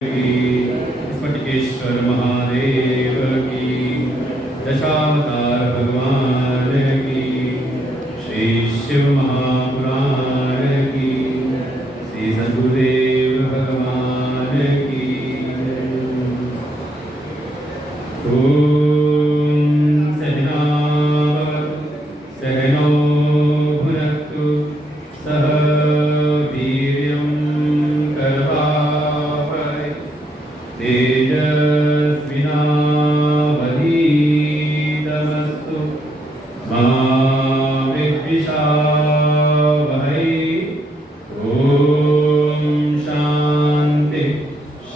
स्फटिकेश्वर महादेव की, दशावतार भगवान की, श्री शिव महापुराण की, श्री सदगुरुदेव भगवान की। ओम सहना भवतु सहनौ भुनक्तु सह वीर्यं करवावहै तेजस्विनावधीतमस्तु मा विद्विषावहै। ओम शांति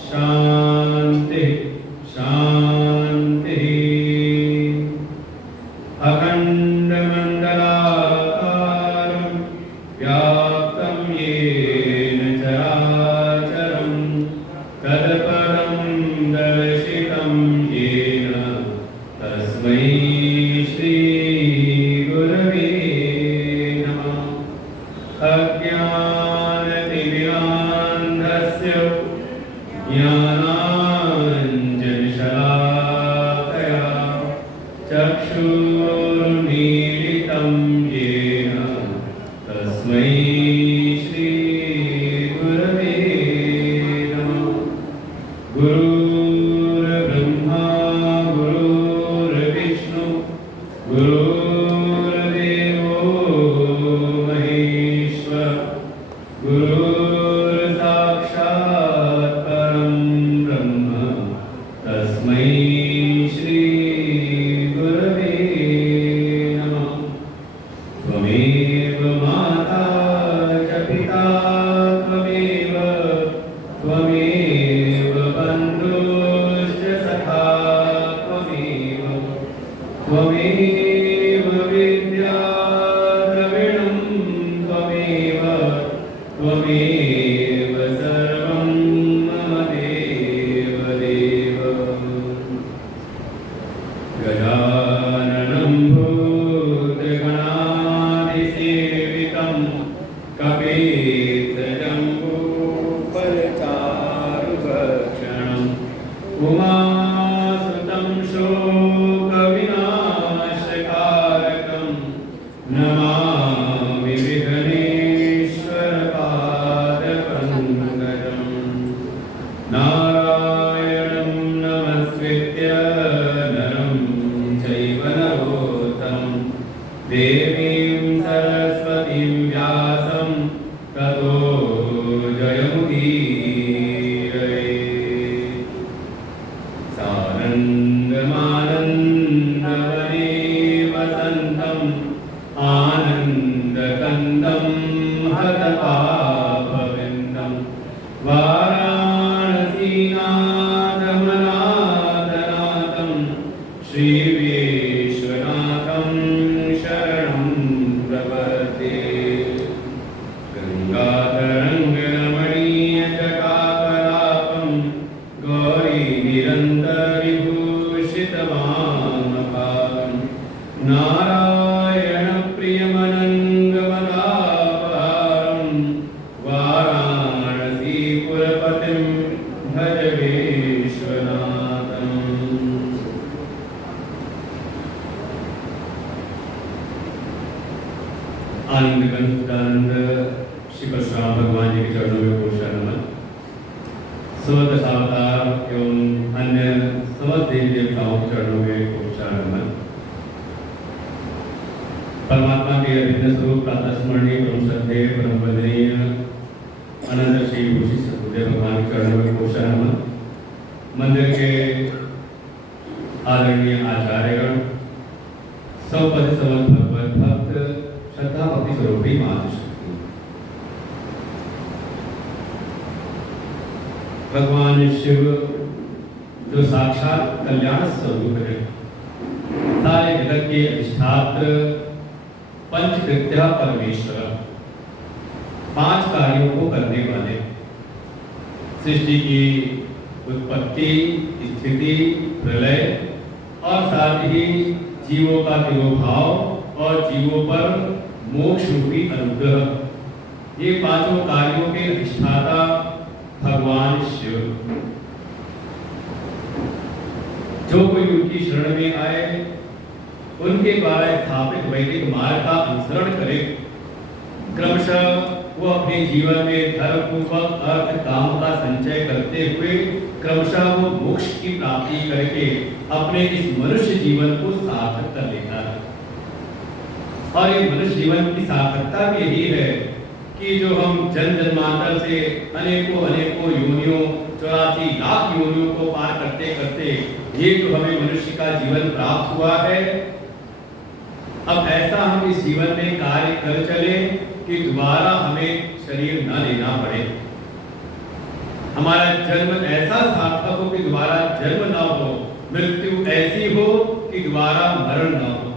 शांति शांति। अखंडमंडलाकारं व्याप्तं येन चराचरं तत्पदं दर्शितं येन तस्मै श्री गुरवे नमः। अज्ञानतिमिरान्धस्य ज्ञानाञ्जनशलाकया चक्षुरुन्मीलितं येन तस्मै श्री गुरवे नमः। गुरुर्ब्रह्मा गुरुर्विष्णु गुरुर्देवो महेश्वर गुरुर्साक्षात् परं ब्रह्म तस्मै श्री गुरवे नमः। त्वमेव माता च पिता त्वमेव त्वमेव बन्धुश्च सखा त्वमेव त्वमेव विद्या द्रविणं त्वमेव त्वमेव सर्वं मम देव देव। गजाननं भूतगणाधिसेवितं कपितजम्बूफलचारुभक्षणम् उमासुतं शोकविनाशकारकं नमामि विघ्नेश्वरपादपङ्कजम्। नारायणं नमस्कृत्य नरं चैव नरोत्तमं देवीं सरस्वतीं व्यासं ततो जयमुदीरये। सानन्दमानन्दवने वसन्तम् आनन्दकन्दं हतपापविन्दं वाराणसीनाथमनाथनाथं श्रीविश्वनाथं शरणं प्रपद्ये। गङ्गातरङ्गरमणीयजटाकलापं गौरीनिरन्तरविभूषितवामभागं नारायणप्रियमनङ्गमदापहारं वाराणसीपुरपतिं भज विश्वनाथम्। आनंद कंदानंद श्री परशुराम भगवान जी के चरणों में कोशा नमन। समस्त दशावतार एवं अन्य समस्त देवी देवताओं के चरणों में कोशा नमन। परमात्मा के अभिन्न स्वरूप प्रातः स्मरणीय परम श्रद्धेय परम वंदनीय अनंत श्री भूषी सदगुरुदेव भगवान के चरणों में कोशा नमन। मंदिर के आदरणीय आचार्यगण, सौपद समस्त भगवत भक्त, श्रद्धा भक्ति स्वरूपी मातृशक्ति, भगवान शिव जो साक्षात कल्याण स्वरूप है, सारे जगत के अधिष्ठात्र पंचकृत्य परमेश्वर, पांच कार्यों को करने वाले, सृष्टि की उत्पत्ति, स्थिति, प्रलय और साथ ही जीवों का तिरोभाव और जीवों पर मोक्ष रूपी अनुग्रह, ये पांचों कार्यों के अधिष्ठाता भगवान शिव। जो कोई उनकी शरण में आए, उनके द्वारा स्थापित वैदिक मार्ग का अनुसरण करे, क्रमशः वो अपने जीवन में धर्म पूर्वक अर्थ काम का संचय करते हुए क्रमशः वो मोक्ष की प्राप्ति करके अपने इस मनुष्य जीवन को सार्थक कर लेता है। और ये मनुष्य जीवन की सार्थकता भी यही है कि जो हम जन्म जन्मांतर से अनेकों योनियों 84 लाख योनियों को पार करते करते ये जो हमें मनुष्य का जीवन प्राप्त हुआ है, अब ऐसा हम इस जीवन में कार्य कर चले कि दोबारा हमें शरीर न लेना पड़े, हमारा जन्म ऐसा सार्थक हो कि दोबारा जन्म न हो, मृत्यु ऐसी हो कि दोबारा मरण न हो।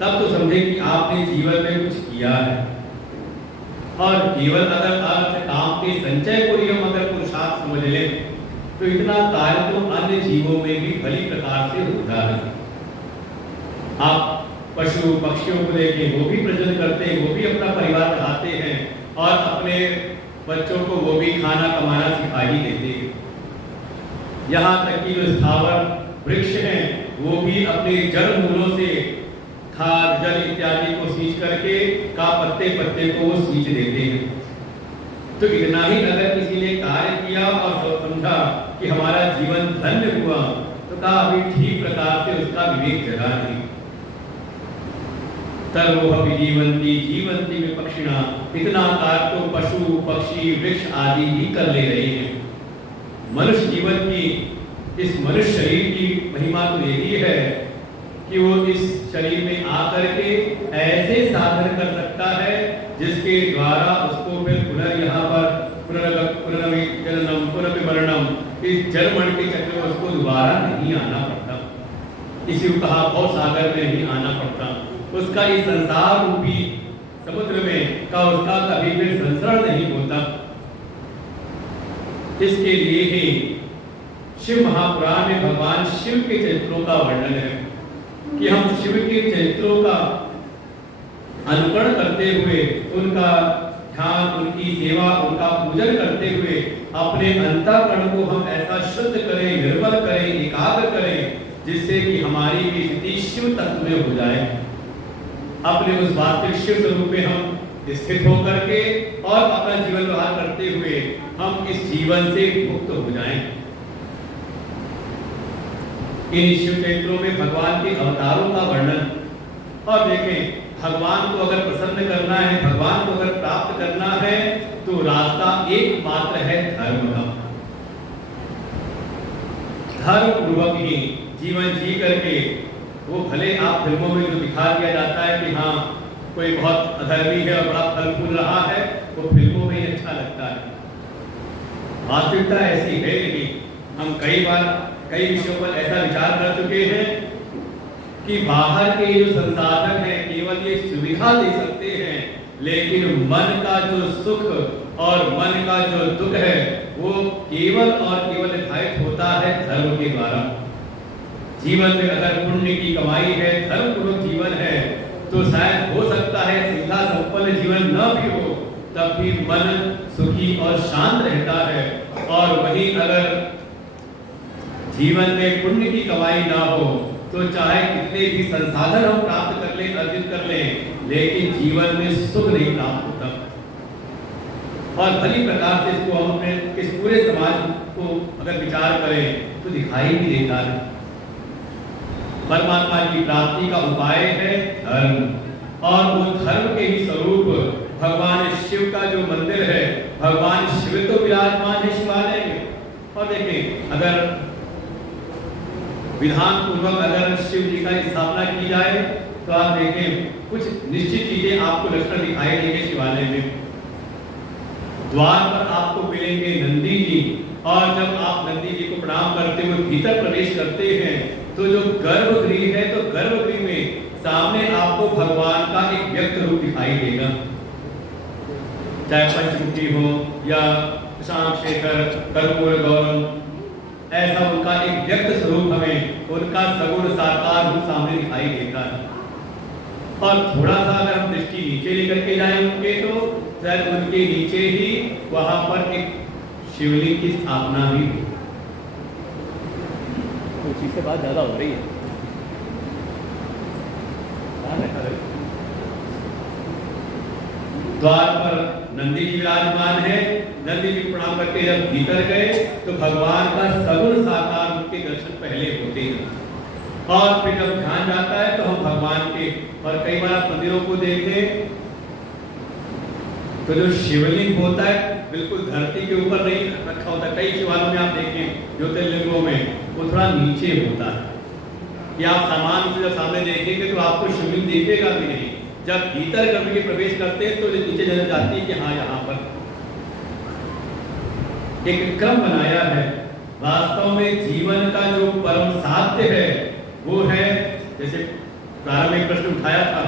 तब तो समझे कि आपने जीवन में कुछ किया है। और केवल अगर अर्थ काम के संचय को ही हम अगर पुरुषार्थ समझ लें तो इतना कार्य तो अन्य जीवों में भी भली प्रकार से होता है। आप पशु पक्षियों को देखें, वो भी प्रजनन करते हैं, वो भी अपना परिवार चलाते हैं और अपने बच्चों को वो भी खाना कमाना सिखा ही देते हैं। यहाँ तक कि जो स्थावर वृक्ष हैं वो भी अपने जड़ मूलों से खाद जल इत्यादि को सींच करके का पत्ते पत्ते को वो सींच देते हैं। तो इतना ही अगर किसी ने कार्य किया और समझा कि हमारा जीवन धन्य हुआ तो कहा अभी ठीक प्रकार से उसका विवेक जगा नहीं। तर्वोह जीवंती जीवंती में पक्षिणा, इतना कार्य तो पशु पक्षी वृक्ष आदि ही कर ले रहे हैं। मनुष्य जीवन की इस मनुष्य शरीर की महिमा तो यही है कि वो इस शरीर में आकर के ऐसे साधन कर सकता है जिसके द्वारा उसको फिर पुनः यहाँ पर पुनर्जन्म पुनर्विमरणम इस जन्म के चक्र में उसको दोबारा नहीं आना पड़ता। इसी को कहा भव सागर में नहीं आना पड़ता, उसका इस संसार रूपी समुद्र में का उसका कभी भी संसरण नहीं होता। इसके लिए ही शिव महापुराण में भगवान शिव के चरित्रों का वर्णन है कि हम शिव के चरित्रों का अनुकरण करते हुए उनका ध्यान, उनकी सेवा, उनका पूजन करते हुए अपने अंतःकरण को हम ऐसा शुद्ध करें, निर्मल करें, एकाग्र करें जिससे कि हमारी भी स्थिति शिव तत्व में हो जाए। अपने उस वास्तविक शिव स्वरूप में हम स्थित होकर के और अपना जीवन व्यवहार करते हुए हम इस जीवन से मुक्त हो जाएं। इन शिव चरित्रों में भगवान के अवतारों का वर्णन, और देखें भगवान को अगर प्रसन्न करना है, भगवान को अगर प्राप्त करना है तो रास्ता एकमात्र है धर्म का। धर्म पूर्वक ही जीवन जी करके, वो भले आप फिल्मों में जो दिखा दिया जाता है कि हाँ कोई बहुत अधर्मी है और बड़ा फल फूल रहा है, वो फिल्मों में ही अच्छा लगता है। वास्तविकता ऐसी है नहीं। हम कई बार कई विषयों पर ऐसा विचार कर चुके हैं कि बाहर के जो संसाधन हैं केवल ये सुविधा दे सकते हैं, लेकिन मन का जो सुख और मन का जो दुख है वो केवल और केवल निर्धारित होता है धर्म के द्वारा। जीवन में अगर पुण्य की कमाई है, धर्म पूर्वक जीवन है, तो शायद हो सकता है सीधा संपन्न जीवन न भी हो, तब भी मन सुखी और शांत रहता है। और वही अगर जीवन में पुण्य की कमाई ना हो तो चाहे कितने भी संसाधन हम प्राप्त कर लें, अर्जित कर लें, लेकिन जीवन में सुख नहीं प्राप्त होता। और भली प्रकार से इसको हम अपने इस पूरे समाज को अगर विचार करें तो दिखाई भी देता है। परमात्मा की प्राप्ति का उपाय है धर्म, और वो धर्म के ही स्वरूप भगवान शिव का जो मंदिर है, भगवान शिव तो विराजमान है शिवालय में। और देखें अगर विधान पूर्वक अगर शिव जी का स्थापना की जाए तो आप देखें कुछ निश्चित चीजें आपको लक्षण दिखाई देंगे शिवालय में। द्वार पर आपको मिलेंगे नंदी जी, और जब आप नंदी जी को प्रणाम करते हुए भीतर प्रवेश करते हैं तो जो गर्भगृह है, तो गर्भगृह में सामने आपको भगवान का एक व्यक्त रूप दिखाई देगा, चाहे पंचमुखी हो या शाम शेखर कर्पूर गौरम, ऐसा उनका एक व्यक्त स्वरूप हमें उनका सगुण साकार रूप सामने दिखाई देता है। और थोड़ा सा अगर हम दृष्टि नीचे लेकर के जाएं उनके, तो शायद उनके नीचे ही वहां पर एक शिवलिंग की स्थापना भी हो। उसी से बात ज़्यादा हो रही है। द्वार पर नंदी जी विराजमान है। नंदी जी को प्रणाम करके जब भीतर गए तो भगवान का सगुण साकार रूप के दर्शन पहले होते हैं, और फिर जब ध्यान जाता है तो हम भगवान के, और कई बार आप मंदिरों को देखें तो जो शिवलिंग होता है बिल्कुल धरती के ऊपर नहीं रखा होता। कई शिवालयों में आप देखें ज्योतिर्लिंगों में वो थोड़ा नीचे होता है, या आप सामान से जब सामने देखेंगे तो आपको शिवलिंग दिखेगा भी नहीं। जब भीतर गर्भ के प्रवेश करते हैं तो नीचे नजर जाती है कि हाँ यहाँ पर एक क्रम बनाया है। वास्तव में जीवन का जो परम साध्य है वो है, जैसे प्रारंभ में प्रश्न उठाया था,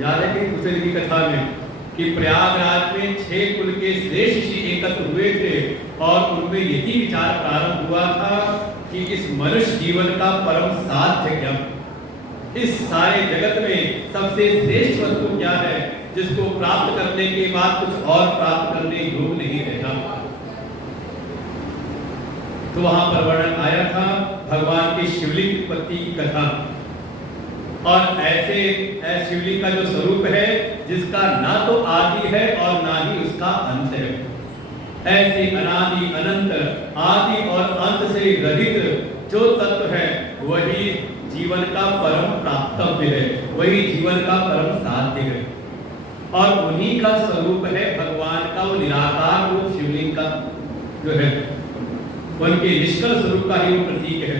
याद है कि दूसरे की कथा में, कि प्रयागराज में 6 कुल के श्रेष्ठ ऋषि एकत्र हुए थे और उनमें यही विचार प्रारंभ हुआ था कि इस मनुष्य जीवन का परम साध्य क्या, इस सारे जगत में सबसे श्रेष्ठ वस्तु क्या है जिसको प्राप्त करने के बाद कुछ और प्राप्त करने योग्य नहीं रहता। तो वहां पर वर्णन आया था भगवान के शिवलिंग की उत्पत्ति की कथा, और ऐसे शिवलिंग का जो स्वरूप है जिसका ना तो आदि है और ना ही उसका अंत है। ऐसे अनादि अनंत आदि और अंत से रहित जो तत्व है वही जीवन का परम प्राप्तव्य है, वही जीवन का परम साध्य है, और उन्हीं का स्वरूप है भगवान का वो निराकार रूप शिवलिंग का जो है, उनके निष्कल स्वरूप का ही वो प्रतीक है।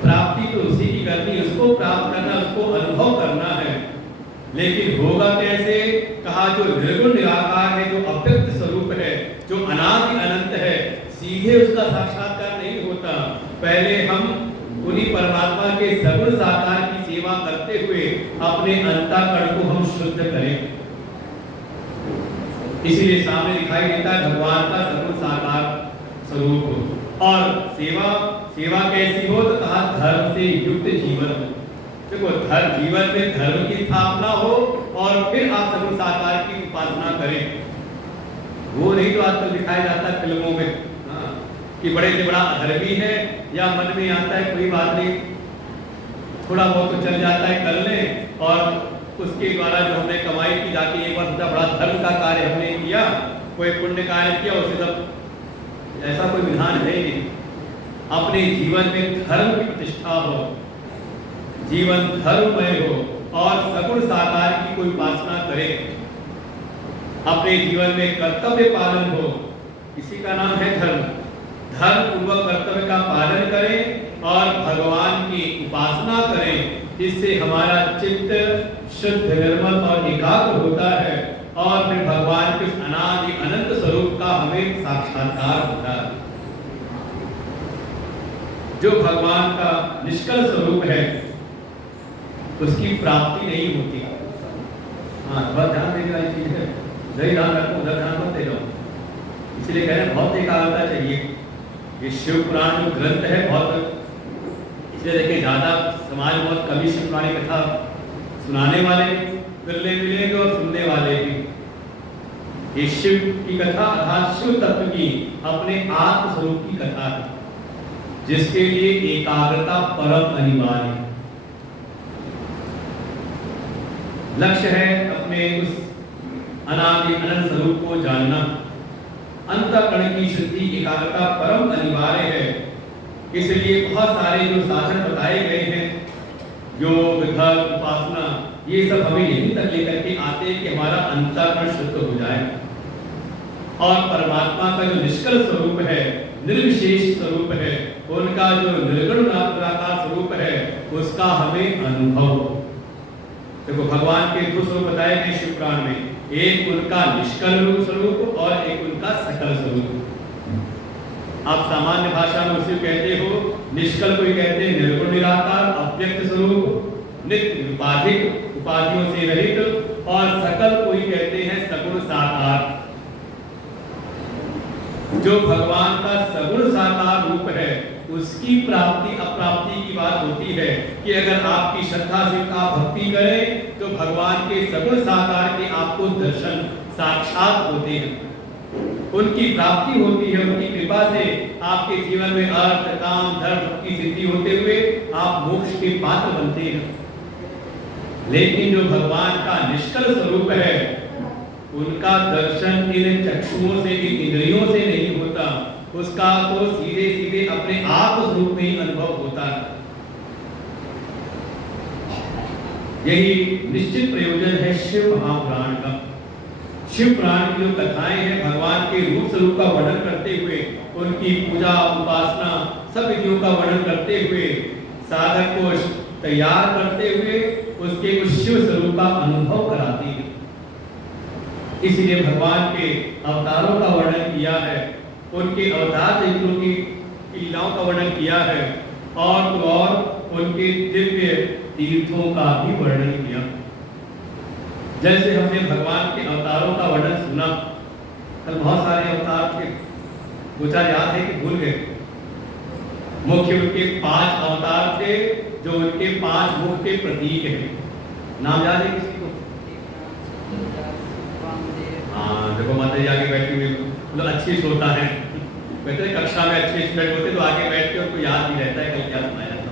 प्राप्ति तो उसी की करनी, उसको प्राप्त करना, उसको अनुभव करना है, लेकिन होगा कैसे? कहा जो निर्गुण निराकार है, जो अव्यक्त स्वरूप है, जो अनादि अनंत है, सीधे उसका साक्षात्कार नहीं होता। पहले हम उन्हीं परमात्मा के सगुण साकार की सेवा करते हुए अपने अंतःकरण को हम शुद्ध करें। इसीलिए सामने दिखाई देता है भगवान का सगुण साकार स्वरूप। और सेवा कैसी हो? तो कहा धर्म से युक्त जीवन हो। देखो, जीवन में धर्म की स्थापना हो और फिर आप सगुण साकार की उपासना करें। वो नहीं तो आजकल दिखाया जाता है फिल्मों में, कि बड़े से बड़ा अधर्मी है, या मन में आता है कोई बात नहीं, थोड़ा बहुत तो चल जाता है, कर लें, और उसके द्वारा जो हमने कमाई की जाके एक बार बड़ा धर्म का कार्य हमने किया, कोई पुण्य कार्य किया, उसे सब ऐसा कोई विधान है ही नहीं। अपने जीवन में धर्म की प्रतिष्ठा हो, जीवन धर्ममय हो और सगुण साकार की कोई उपासना करे, अपने जीवन में कर्तव्य पालन हो, इसी का नाम है धर्म। धर्म पूर्वक कर्तव्य का पालन करें और भगवान की उपासना करें। इससे हमारा चित्त शुद्ध, निर्मल और एकाग्र होता है, और फिर भगवान के अनादि अनंत स्वरूप का हमें साक्षात्कार होता है। जो भगवान का निष्कल स्वरूप है उसकी प्राप्ति नहीं होती। बहुत ध्यान देने वाली चीज है, इधर ध्यान रखो, उधर ध्यान मत दे जाओ। इसलिए कह रहे हैं बहुत एकाग्रता चाहिए। ये शिव पुराण जो ग्रंथ है बहुत, इसलिए देखिए ज्यादा समाज बहुत कभी शिव पुराण की कथा सुनाने वाले बिरले मिलेंगे और सुनने वाले भी। ये शिव की कथा अर्थात शिव तत्व की, अपने आत्म स्वरूप की कथा है, जिसके लिए एकाग्रता परम अनिवार्य है। लक्ष्य है अपने उस अनादि अनंत स्वरूप को जानना। अंतःकरण की शुद्धि, एकाग्रता परम अनिवार्य है। इसलिए बहुत सारे जो साधन बताए गए हैं, योग, धर्म, उपासना, ये सब हमें यहीं तक लेकर के आते हैं कि हमारा अंतःकरण शुद्ध हो जाए और परमात्मा का जो निष्कल स्वरूप है, निर्विशेष स्वरूप है, उनका जो निर्गुण निराकार स्वरूप है, उसका हमें अनुभव हो। देखो, भगवान के दो स्वरूप बताए गए शिव पुराण में, एक उनका निष्कल रूप स्वरूप और एक उनका सकल स्वरूप। आप सामान्य भाषा में उसे कहते हो, निष्कल को कहते हैं निर्गुण निराकार अव्यक्त स्वरूप, नित्य उपाधिक, उपाधियों से रहित, और सकल को कहते हैं सगुण साकार। जो भगवान का सगुण साकार रूप है उसकी प्राप्ति अप्राप्ति की बात होती है कि अगर आपकी श्रद्धा से आप भक्ति करें तो भगवान के सगुण साकार के आपको दर्शन साक्षात होते हैं। उनकी प्राप्ति होती है, उनकी कृपा से आपके जीवन में अर्थ, काम, धर्म की सिद्धि होते हुए आप मोक्ष के पात्र बनते हैं। लेकिन जो भगवान का निष्कल स्वरूप है, उनका दर्शन इन चक्षुओं से, इन इंद्रियों से नहीं होता, उसका तो सीधे सीधे अपने आप स्वरूप में ही अनुभव होता है। यही निश्चित प्रयोजन है शिव महापुराण का। शिव पुराण की जो कथाएं हैं, भगवान के रूप स्वरूप का वर्णन करते हुए, उनकी पूजा उपासना सब विधियों का वर्णन करते हुए, साधक को तैयार करते हुए उसके उस शिव स्वरूप का अनुभव कराती है। इसलिए भगवान के अवतारों का वर्णन किया है, उनके अवतार चरित्रों की लीलाओं का वर्णन किया है, और तो और उनके दिव्य तीर्थों का भी वर्णन किया। जैसे हमने भगवान के अवतारों का वर्णन सुना, कल बहुत सारे अवतार थे, मुझे याद है कि भूल गए। मुख्य उनके 5 अवतार थे जो उनके 5 मुख के प्रतीक हैं। नाम याद है किसी को? हाँ, देखो माता जी आगे बैठी हुई, मतलब अच्छी श्रोता है। कहते कक्षा में अच्छे स्टूडेंट होते तो आगे बैठ के उनको याद भी रहता है कल क्या सुनाया था।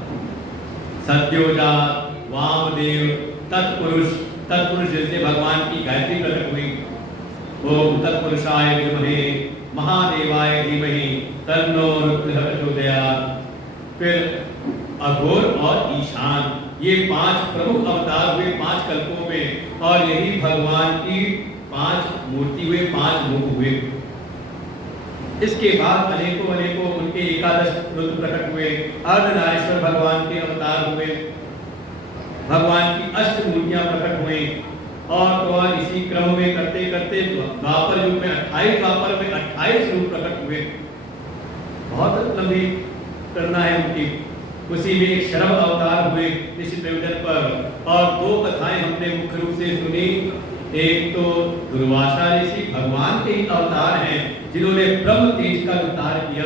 सत्योजात, वामदेव, तत्पुरुष। तत्पुरुष जैसे भगवान की गायत्री प्रकट हुई, ओम तत्पुरुषाय विद्महे महादेवाय धीमहि तन्नो रुद्रः प्रचोदयात्। फिर अघोर और ईशान, ये 5 प्रमुख अवतार हुए 5 कल्पों में, और यही भगवान की 5 मूर्ति हुए, 5 मुख हुए। इसके बाद अनेकों अनेकों उनके 11 रुद्र प्रकट हुए, अर्धनारीश्वर भगवान के अवतार हुए, भगवान की अष्टमूर्तियां प्रकट हुई, और इसी क्रम में करते करते द्वापर युग में 28 द्वापर में 28 रूप प्रकट हुए। बहुत लंबी करना है उनकी। उसी में एक शरभ अवतार हुए निश्चित प्रयोजन पर, और 2 कथाएं हमने मुख्य रूप से सुनी। एक तो दुर्वासा ऋषि, भगवान के ही अवतार हैं जिन्होंने ब्रह्म तेज का विस्तार किया,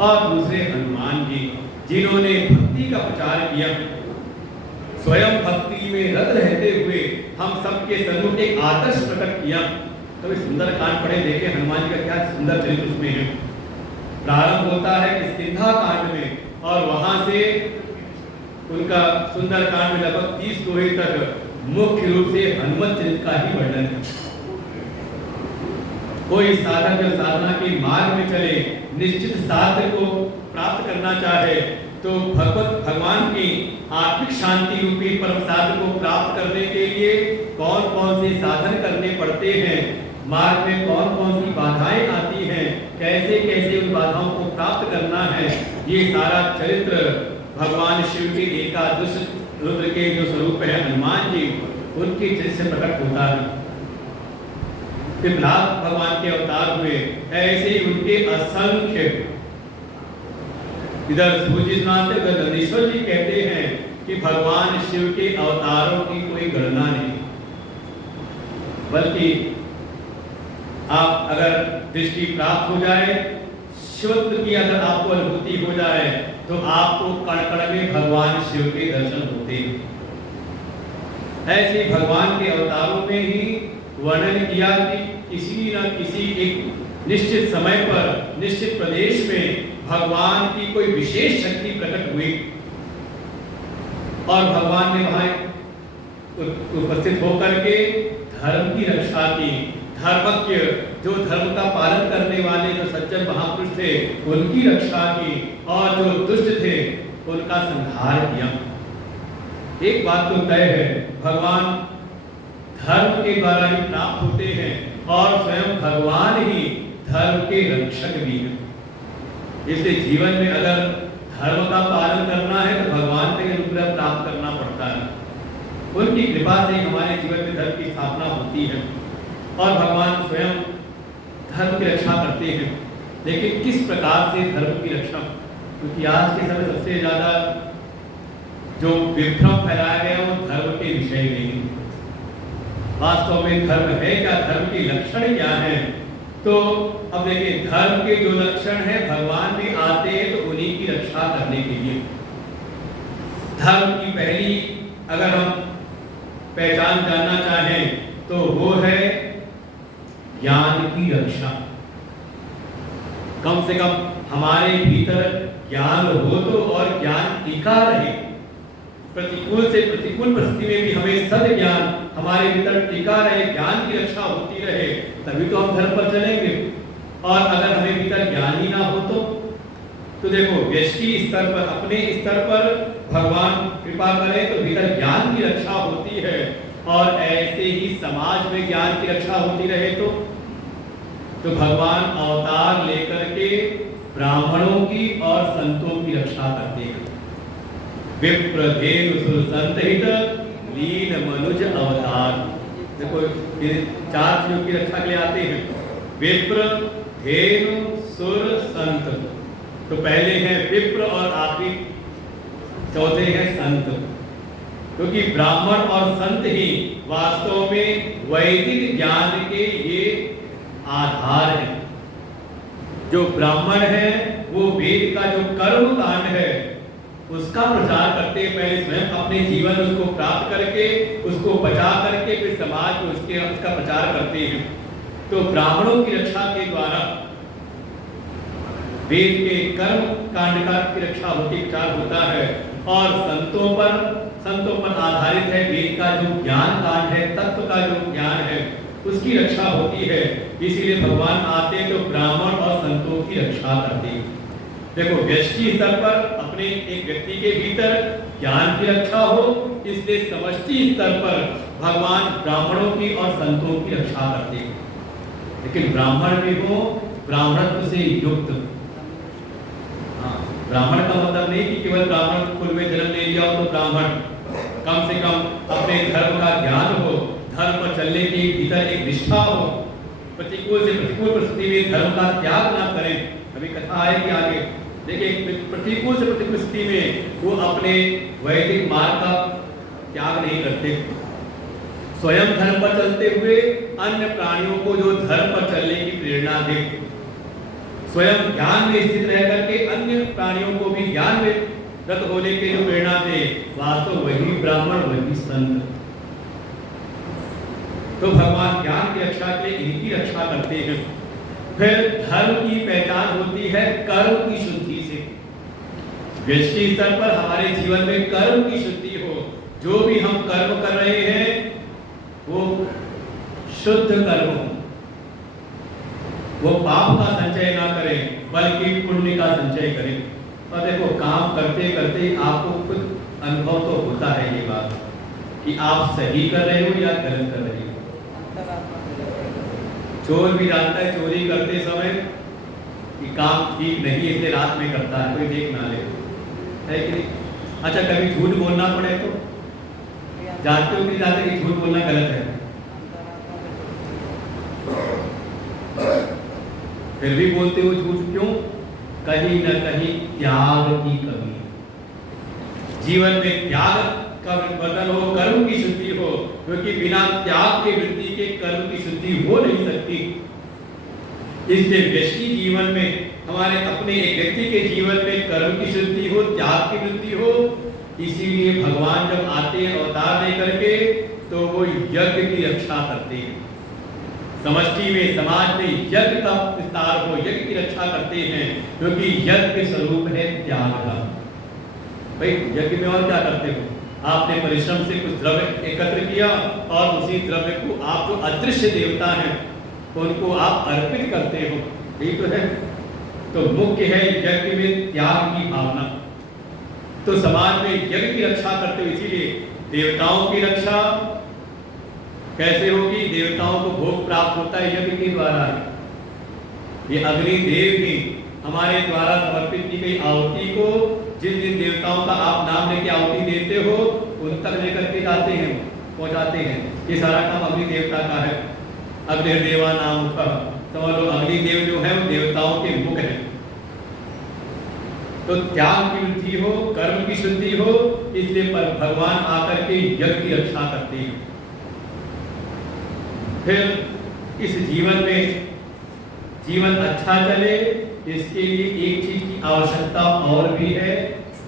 और दूसरे हनुमान जी जिन्होंने भक्ति का प्रचार किया। स्वयं भक्ति में रत रहते हुए हम सबके सन्मुख एक आदर्श प्रकट किया। तो सुंदर कांड पढ़े, देखे हनुमान जी का क्या सुंदर चरित्र उसमें है। प्रारंभ होता है किष्किंधा कांड में, और वहां से उनका सुंदर कांड में लगभग 30 दोहे तक मुख्य रूप से हनुमत चरित्र का ही वर्णन है। कोई साधक जब साधना के मार्ग में चले, निश्चित साध्य को प्राप्त करना चाहे, तो भगवान की आत्मिक शांति रूपी परम साध्य को प्राप्त करने के लिए कौन कौन से साधन करने पड़ते हैं, मार्ग में कौन कौन सी बाधाएं आती हैं, कैसे कैसे उन बाधाओं को प्राप्त करना है, ये सारा चरित्र भगवान शिव के एकादश रुद्र के जो स्वरूप है हनुमान जी, उनके चरित्र से प्रकट होता है। पिपलाद भगवान के अवतार हुए, ऐसे ही उनके असंख्य। इधर सूर्य स्नान उधर नंदीश्वर जी कहते हैं कि भगवान शिव के अवतारों की कोई गणना नहीं, बल्कि आप अगर दृष्टि प्राप्त हो जाए, शिवत्व की अगर आपको अनुभूति हो जाए, तो आपको कण कण में भगवान शिव के दर्शन होते हैं। ऐसे भगवान के अवतारों में ही वर्णन किया कि किसी न किसी एक निश्चित समय पर, निश्चित प्रदेश में भगवान की कोई विशेष शक्ति प्रकट हुई, और भगवान ने वहां उपस्थित होकर के धर्म की रक्षा की। धर्मज्ञ, जो धर्म का पालन करने वाले जो सज्जन महापुरुष थे, उनकी रक्षा की, और जो दुष्ट थे उनका संहार किया। एक बात तो तय है, भगवान धर्म के द्वारा ही प्राप्त होते हैं, और स्वयं भगवान ही धर्म के रक्षक भी हैं। इसलिए जीवन में अगर धर्म का पालन करना है तो भगवान का अनुग्रह प्राप्त करना पड़ता है। उनकी कृपा से हमारे जीवन में धर्म की स्थापना होती है, और भगवान स्वयं धर्म की रक्षा करते हैं। लेकिन किस प्रकार से धर्म की रक्षा? क्योंकि आज के समय सबसे ज्यादा जो विभ्रम फैलाया गया वो धर्म के विषय में है। वास्तव में धर्म है क्या, धर्म के लक्षण क्या है? तो अब देखिए, धर्म के जो लक्षण है भगवान भी आते हैं तो उन्हीं की रक्षा करने के लिए। धर्म की पहली अगर हम पहचान जानना चाहें तो वो है ज्ञान की रक्षा। कम से कम हमारे भीतर ज्ञान हो तो और ज्ञान टिका रहे। प्रतिकूल से प्रतिकूल परिस्थिति में भी हमें सद ज्ञान हमारे भीतर टिका रहे, ज्ञान की रक्षा होती रहे, तभी तो हम धर्म पर चलेंगे। और अगर हमें भीतर ज्ञान ही ना हो तो देखो व्यष्टि स्तर पर, अपने स्तर पर भगवान कृपा करें तो भीतर ज्ञान की रक्षा होती है, और ऐसे ही समाज में ज्ञान की रक्षा होती रहे तो भगवान अवतार लेकर के ब्राह्मणों की और संतों की रक्षा करते हैं। विप्र धेनु सुर संत हित लीन मनुज अवतार। देखो ये 4 चीजों की रक्षा के लिए आते हैं, विप्र धेनु सुर संत। तो पहले हैं विप्र और आखिरी चौथे हैं संत, क्योंकि ब्राह्मण और संत ही वास्तव में वैदिक ज्ञान के ये आधार है। जो ब्राह्मण है वो वेद का जो कर्म कांड है उसका प्रचार करते हैं, पहले स्वयं अपने जीवन उसको प्राप्त करके उसको बचा करके फिर समाज में उसका प्रचार करते हैं। तो ब्राह्मणों की रक्षा के द्वारा वेद के कर्म कांड की रक्षा होती, प्रचार होता है, और संतों पर आधारित है वेद का जो ज्ञान कांड है, तत्व का जो ज्ञान है उसकी रक्षा होती है। इसीलिए भगवान आते तो ब्राह्मण और संतों की रक्षा करते हैं। देखो व्यष्टि स्तर पर अपने एक व्यक्ति के भीतर ज्ञान की रक्षा हो, इसलिए समष्टि स्तर पर भगवान ब्राह्मणों की और संतों की रक्षा करते हैं। लेकिन ब्राह्मण भी हो ब्राह्मणत्व से युक्त। हाँ, ब्राह्मण का मतलब नहीं कि केवल ब्राह्मण कुल में जन्म ले लिया हो तो ब्राह्मण, कम से कम अपने धर्म का ज्ञान हो, धर्म पर चलने के भीतर एक निष्ठा हो, प्रतिकूल से प्रतिकूल परिस्थिति में धर्म का त्याग ना करें। अभी कथा आएगी आगे, देखिए प्रतिकूल से प्रतिकूल स्थिति में वो अपने वैदिक मार्ग का त्याग नहीं करते, स्वयं धर्म पर चलते हुए अन्य प्राणियों को जो धर्म पर चलने की प्रेरणा दे, स्वयं ज्ञान में स्थित रह करके अन्य प्राणियों को भी ज्ञान में रत होने के जो प्रेरणा दे, वास्तव वही ब्राह्मण वही संत। तो भगवान ज्ञान की रक्षा के लिए इनकी रक्षा करते हैं। फिर धर्म की पहचान होती है कर्म की शुद्धि से। व्यष्टि स्तर पर हमारे जीवन में कर्म की शुद्धि हो, जो भी हम कर्म कर रहे हैं वो शुद्ध कर्म हो, वो पाप का संचय ना करें बल्कि पुण्य का संचय करें। और देखो काम करते करते आपको खुद अनुभव तो होता है ये बात कि आप सही कर रहे हो या गलत कर रहे हो। चोर भी जानता है चोरी करते समय कि काम ठीक नहीं है, इसलिए रात में करता है, कोई देख ना ले, है कि नहीं? अच्छा, कभी झूठ बोलना पड़े तो जानते हो कि जानते कि झूठ बोलना गलत है, फिर भी बोलते हो झूठ क्यों? कहीं न कहीं त्याग की कमी, जीवन में त्याग का बदल हो, कर्म की शुद्धि हो, क्योंकि बिना त्याग के वृत्ति के कर्म की शुद्धि हो नहीं सकती। इसलिए व्यष्टि जीवन में, हमारे अपने एक व्यक्ति के जीवन में कर्म की शुद्धि हो, त्याग की वृद्धि हो। इसीलिए भगवान जब आते हैं अवतार लेकर के तो वो यज्ञ की रक्षा करते हैं। समष्टि में, समाज में यज्ञ का विस्तार हो, यज्ञ की रक्षा करते हैं, क्योंकि यज्ञ के स्वरूप है त्याग का। भाई यज्ञ में और क्या करते हो? आपने परिश्रम से कुछ द्रव्य एकत्र किया और उसी द्रव्य को आप जो अदृश्य देवता हैं उनको आप अर्पित करते हो, यही तो है। तो मुख्य है यज्ञ में त्याग की भावना। तो समाज में यज्ञ की रक्षा करते हो, इसीलिए देवताओं की रक्षा कैसे होगी? देवताओं को भोग प्राप्त होता है यज्ञ के द्वारा। ये अग्निदेव भी हमारे द्वारा समर्पित की गई आहुति को जिन जिन देवताओं का आप नाम लेके आहुति देते हो उन तक लेकर के जाते हैं, पहुंचाते हैं। ये सारा काम अग्नि देवता का है। अग्निदेवा नाम का समझ लो, अग्निदेव जो है वो देवताओं के मुख है। तो त्याग की वृद्धि हो, कर्म की शुद्धि हो, इसलिए पर भगवान आकर के यज्ञ की रक्षा करते हैं। फिर इस जीवन में जीवन अच्छा चले, इसके लिए एक चीज की आवश्यकता और भी है,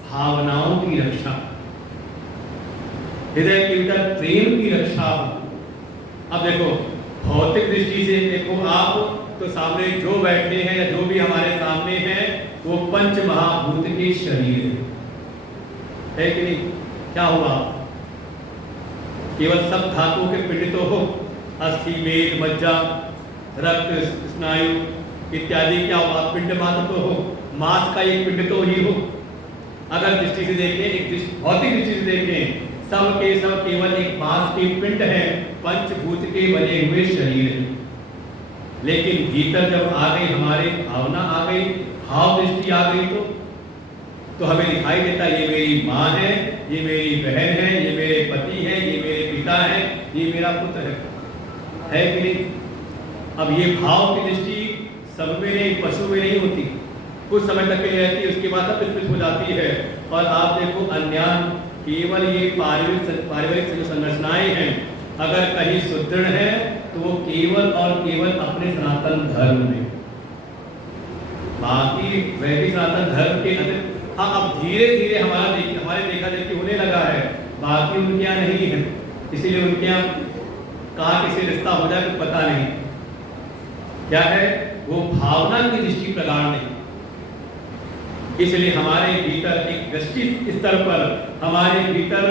भावनाओं की रक्षा, हृदय के भीतर प्रेम की रक्षा हो। अब देखो भौतिक दृष्टि से देखो आप तो सामने जो बैठे हैं या जो भी हमारे सामने हैं वो पंच महाभूत के शरीर है कि नहीं? क्या हुआ? केवल सब धातुओं के पिंड तो हो, अस्थि मेद मज्जा रक्त स्नायु इत्यादि क्या हुआ? पिंड मात्र तो हो, मांस का एक पिंड तो ही हो। अगर दृष्टि से देखें, एक भौतिक दृष्टि से देखें, सब के सब केवल एक मांस के पिंड है, पंचभूत के बने हुए शरीर है। लेकिन भीतर जब आ गई हमारे भावना आ गई, भाव दृष्टि आ गई तो हमें दिखाई देता ये मेरी माँ है, ये मेरी बहन है, ये मेरे पति है, ये मेरे पिता है, ये मेरा पुत्र है कि नहीं? अब ये भाव की दृष्टि सब में नहीं, पशु में नहीं होती, कुछ समय तक के लिए रहती है, उसके बाद सब विस्मृत हो जाती है। और आप देखो अन्य केवल ये पारिवारिक जो संरचनाएं हैं अगर कहीं सुदृढ़ है तो वो केवल और केवल अपने सनातन धर्म में, बाकी वैदिक सनातन धर्म के अंदर हाँ अब धीरे धीरे हमारे देखा देखी होने लगा है, बाकी उनके यहाँ नहीं है। इसीलिए उनके यहाँ कहाँ किसी रिश्ता हो जाए तो पता नहीं क्या है, वो भावना की दृष्टि प्रगाढ़ नहीं। इसलिए हमारे भीतर एक दृष्टि स्तर पर हमारे भीतर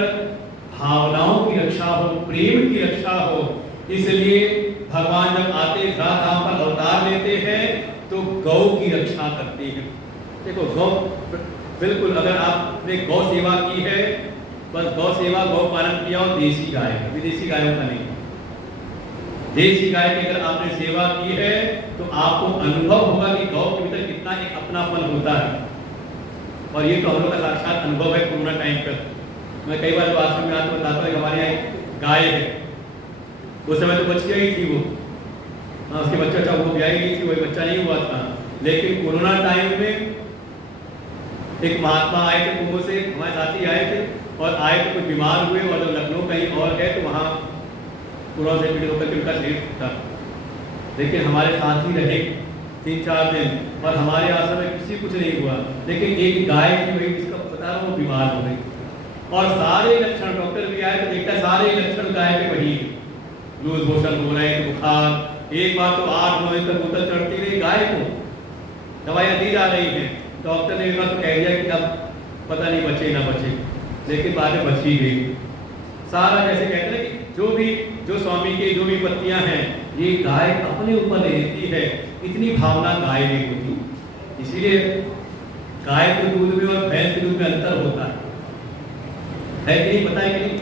भावनाओं की रक्षा हो, प्रेम की रक्षा हो। इसलिए भगवान जब आते धाम पर अवतार लेते हैं तो गौ की रक्षा करते हैं। देखो गौ बिल्कुल, अगर आपने गौ सेवा की है, बस गौ सेवा गौ पालन किया और देसी गाय, विदेशी गायों का नहीं, देसी गाय की अगर आपने सेवा की है तो आपको अनुभव होगा कि गौ के भीतर कितना एक अपनापन होता है। और ये तो हम लोग का साक्षात अनुभव है। कोरोना टाइम पर मैं कई बार आश्रम में आता बताता हूँ, हमारे यहाँ गाय है, उस समय तो बच्चियाँ ही थी वो, हाँ उसके बच्चा वो ब्याई नहीं थी, वही बच्चा नहीं हुआ था। लेकिन कोरोना टाइम में एक महात्मा आए थे कुंभ से, हमारे साथी आए थे और आए तो कुछ बीमार हुए और जब लखनऊ कहीं और गए तो वहाँ कोरोना से पीड़ित होकर उनका शरीर था। लेकिन हमारे साथ ही रहे 3-4 दिन और हमारे आश्रम में किसी कुछ नहीं हुआ। लेकिन एक गाय की वही जिसका बता रहा हूँ बीमार हो गई और सारे लक्षण, डॉक्टर भी आए तो देखता सारे लक्षण गाय के वही, लूज मोशन हो रहे हैं, बुखार, एक बार तो 8-9 दिन तक बोतल चढ़ती रही गाय को, दवाइयाँ दी जा रही हैं। डॉक्टर ने एक बार तो कह दिया कि अब पता नहीं बचे ना बचे, लेकिन बाद में बच ही गई। सारा जैसे कहते हैं कि जो स्वामी के जो भी पत्तियां हैं ये गाय अपने ऊपर ले लेती है, इतनी भावना गाय में होती। इसीलिए गाय के दूध में और भैंस के दूध में अंतर होता है कि नहीं? पता है कि नहीं?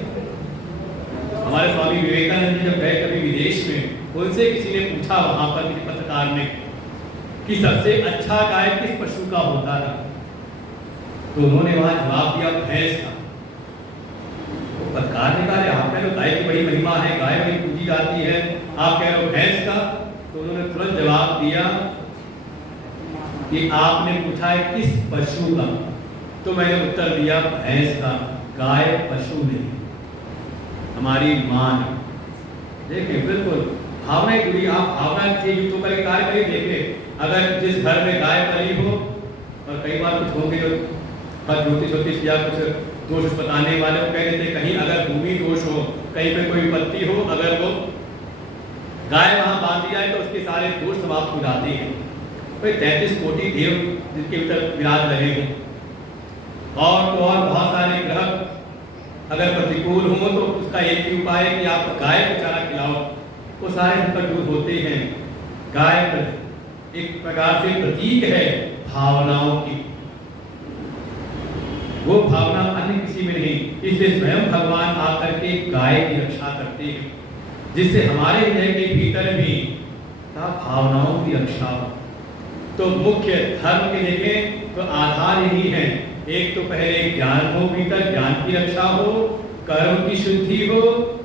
हमारे स्वामी विवेकानंद जी जब गए कभी विदेश में, उनसे किसी ने पूछा वहां पर किसी पत्रकार ने कि सबसे अच्छा गाय किस पशु का होता है, तो उन्होंने वहां जवाब दिया भैंस का। पत्रकार ने कहा आप कह रहे हो गाय की बड़ी महिमा है, गाय बड़ी पूजी जाती है, आप कह रहे हो भैंस का? तो उन्होंने तुरंत जवाब दिया कि आपने पूछा है किस पशु का, तो मैंने उत्तर दिया भैंस का। गाय पशु नहीं, हमारी मां है। देखिए बिल्कुल भावना जुड़ी, आप भावना से युक्त होकर कार्य करिए। देखिए अगर जिस घर में गाय पली हो, और कई बार कुछ होंगे जो ज्योतिष या कुछ दोष बताने वाले को कह देते कहीं अगर भूमि दोष हो, कहीं पे कोई विपत्ति हो, अगर वो गाय वहां बांधी जाए तो उसके सारे दोष समाप्त हो जाते हैं। कोई 33 कोटि देव जिनके भीतर विराज रहे हो, और तो और बहुत सारे ग्रह अगर प्रतिकूल हो तो उसका एक ही उपाय है कि आप गाय को चारा खिलाओ, वो सारे संकट दूर होते हैं। गाय एक प्रकार से प्रतीक है भावनाओं की, वो भावना अन्य किसी में नहीं। इसलिए स्वयं भगवान आकर के गाय की रक्षा करते हैं, जिससे हमारे हृदय के भीतर भी भावनाओं की रक्षा हो। तो मुख्य धर्म के देखें तो आधार यही है, एक तो पहले ज्ञान हो, भीतर ज्ञान की रक्षा हो, कर्म की शुद्धि हो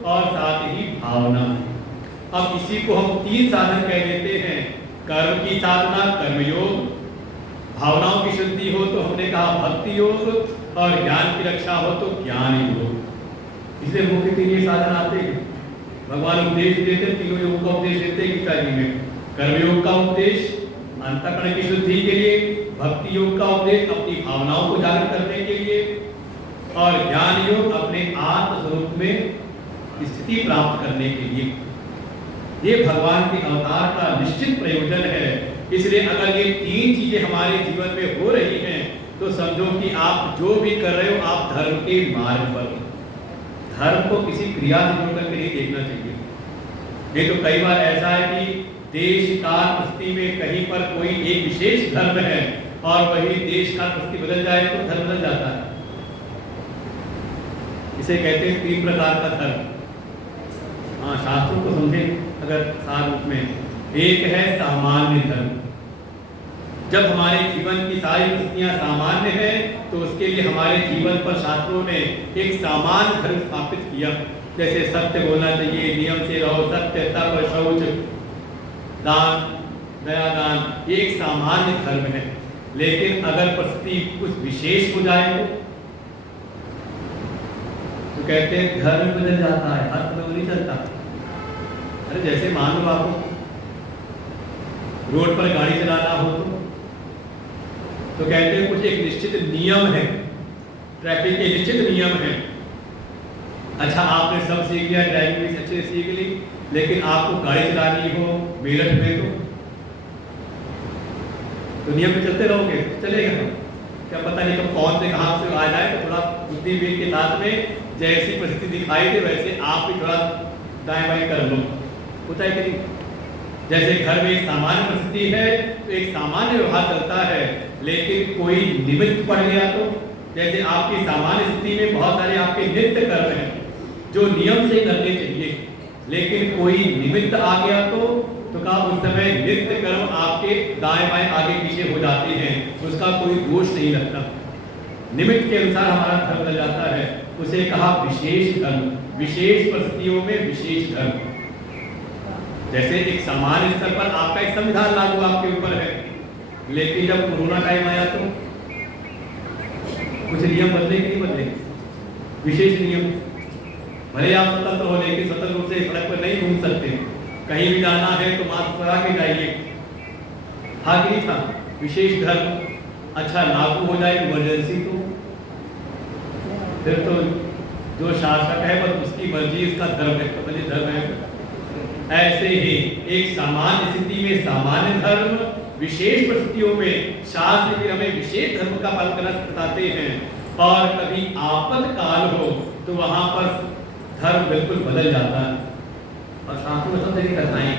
और साथ ही भावना। अब इसी को हम 3 साधन कह देते हैं, कर्म की साधना कर्मयोग, भावनाओं की शुद्धि हो तो हमने कहा भक्ति योग, और ज्ञान की रक्षा हो तो ज्ञान योग। इसलिए मुख्य 3 साधन आते हैं। भगवान उपदेश देते, तीनों योग का उपदेश देते गीता जी में। कर्मयोग का उपदेश अंतःकरण की शुद्धि के लिए, भक्ति योग का उपदेश अपनी भावनाओं को जागृत करने के लिए, और ज्ञान योग अपने आत्म स्वरूप में स्थिति प्राप्त करने के लिए। ये भगवान के अवतार का निश्चित प्रयोजन है। इसलिए अगर ये तीन चीजें हमारे जीवन में हो रही हैं तो समझो कि आप जो भी कर रहे हो आप धर्म के मार्ग पर हो। धर्म को किसी क्रिया से जोड़ करके नहीं देखना चाहिए। ये तो कई बार ऐसा है कि देश काल परिस्थिति में कहीं पर कोई एक विशेष धर्म है और वही देश काल परिस्थिति बदल जाए तो धर्म बदल जाता है। इसे कहते हैं तीन प्रकार का धर्म। हाँ, शास्त्रों को समझें अगर सार रूप में, एक है सामान्य धर्म। जब हमारे जीवन की सारी परिस्थितियां सामान्य हैं तो उसके लिए हमारे जीवन पर शास्त्रों ने एक सामान्य धर्म स्थापित किया। जैसे सत्य बोलना चाहिए, नियम से रहो, सत्य, तप, शौच, दान, दया दान, ये एक सामान्य धर्म है। लेकिन अगर परिस्थिति कुछ विशेष हो जाए तो कहते हैं धर्म बदल जाता है, हर समय नहीं चलता। अरे जैसे मान लो आपको रोड पर गाड़ी चलाना हो तो कहते हैं कुछ एक निश्चित नियम है, ट्रैफिक के निश्चित नियम है। अच्छा, आपने सब सीख लिया, ड्राइविंग भी अच्छे से सीख ली, लेकिन आपको गाड़ी चलानी हो मेरठ में तो नियम पे चलते रहोगे, चलेगा क्या पता नहीं कब कौन से कहाँ से आ जाए। तो थोड़ा बुद्धिवीर के साथ में जैसी परिस्थिति दिखाई दे वैसे आप भी थोड़ा दाएं बाएं कर लो, होता है कि नहीं। जैसे घर में एक सामान्य परिस्थिति है तो एक सामान्य व्यवहार चलता है, लेकिन कोई निमित्त पड़ गया तो जैसे आपकी सामान्य स्थिति में बहुत सारे आपके नित्य कर्म हैं जो नियम से करने चाहिए, लेकिन कोई निमित्त आ गया तो कहा उस समय नित्य कर्म आपके दाएं बाएं आगे पीछे हो जाते हैं, उसका कोई दोष नहीं लगता। निमित्त के अनुसार हमारा धर्म बदल जाता है, उसे कहा विशेष धर्म। विशेष परिस्थितियों में विशेष धर्म। जैसे एक सामान्य स्तर पर आपका एक संविधान लागू आपके ऊपर है, लेकिन जब कोरोना टाइम आया तो कुछ नियम बदले कि नहीं बदले, विशेष नियम। भले आप स्वतंत्र हो लेकिन स्वतंत्र रूप से सड़क पर नहीं घूम सकते, कहीं भी जाना है तो मास्क लगा के जाइए। हाँ कि नहीं था, विशेष धर्म। अच्छा, लागू हो जाए इमरजेंसी तो फिर तो जो शासक है बस उसकी मर्जी, इसका धर्म है, तो धर्म है। ऐसे ही एक सामान्य स्थिति में सामान्य धर्म, विशेष परिस्थितियों में शास्त्र फिर हमें विशेष धर्म का पालन करना बताते हैं। और कभी आपातकाल हो तो वहां पर धर्म बिल्कुल बदल जाता है और शास्त्रों में सब जगह करना है।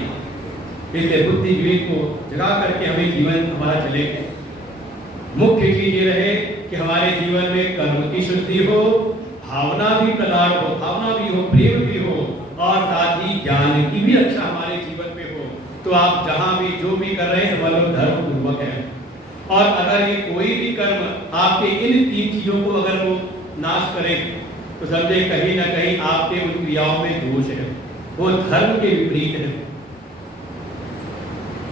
इसलिए बुद्धि विवेक को जगा करके हमें जीवन हमारा चले। मुख्य चीज ये रहे कि हमारे जीवन में कर्म की शुद्धि हो, भावना भी प्रगाढ़ हो, भावना भी हो, प्रेम भी हो और साथ ही ज्ञान की भी रक्षा हमारे जीवन में हो। तो आप जहां भी जो भी कर रहे हैं समझ लो धर्म पूर्वक है। और अगर ये कोई भी कर्म आपके इन तीन चीजों को अगर वो नाश करे तो समझे कहीं ना कहीं आपके उन क्रियाओं में दोष है, वो धर्म के विपरीत है।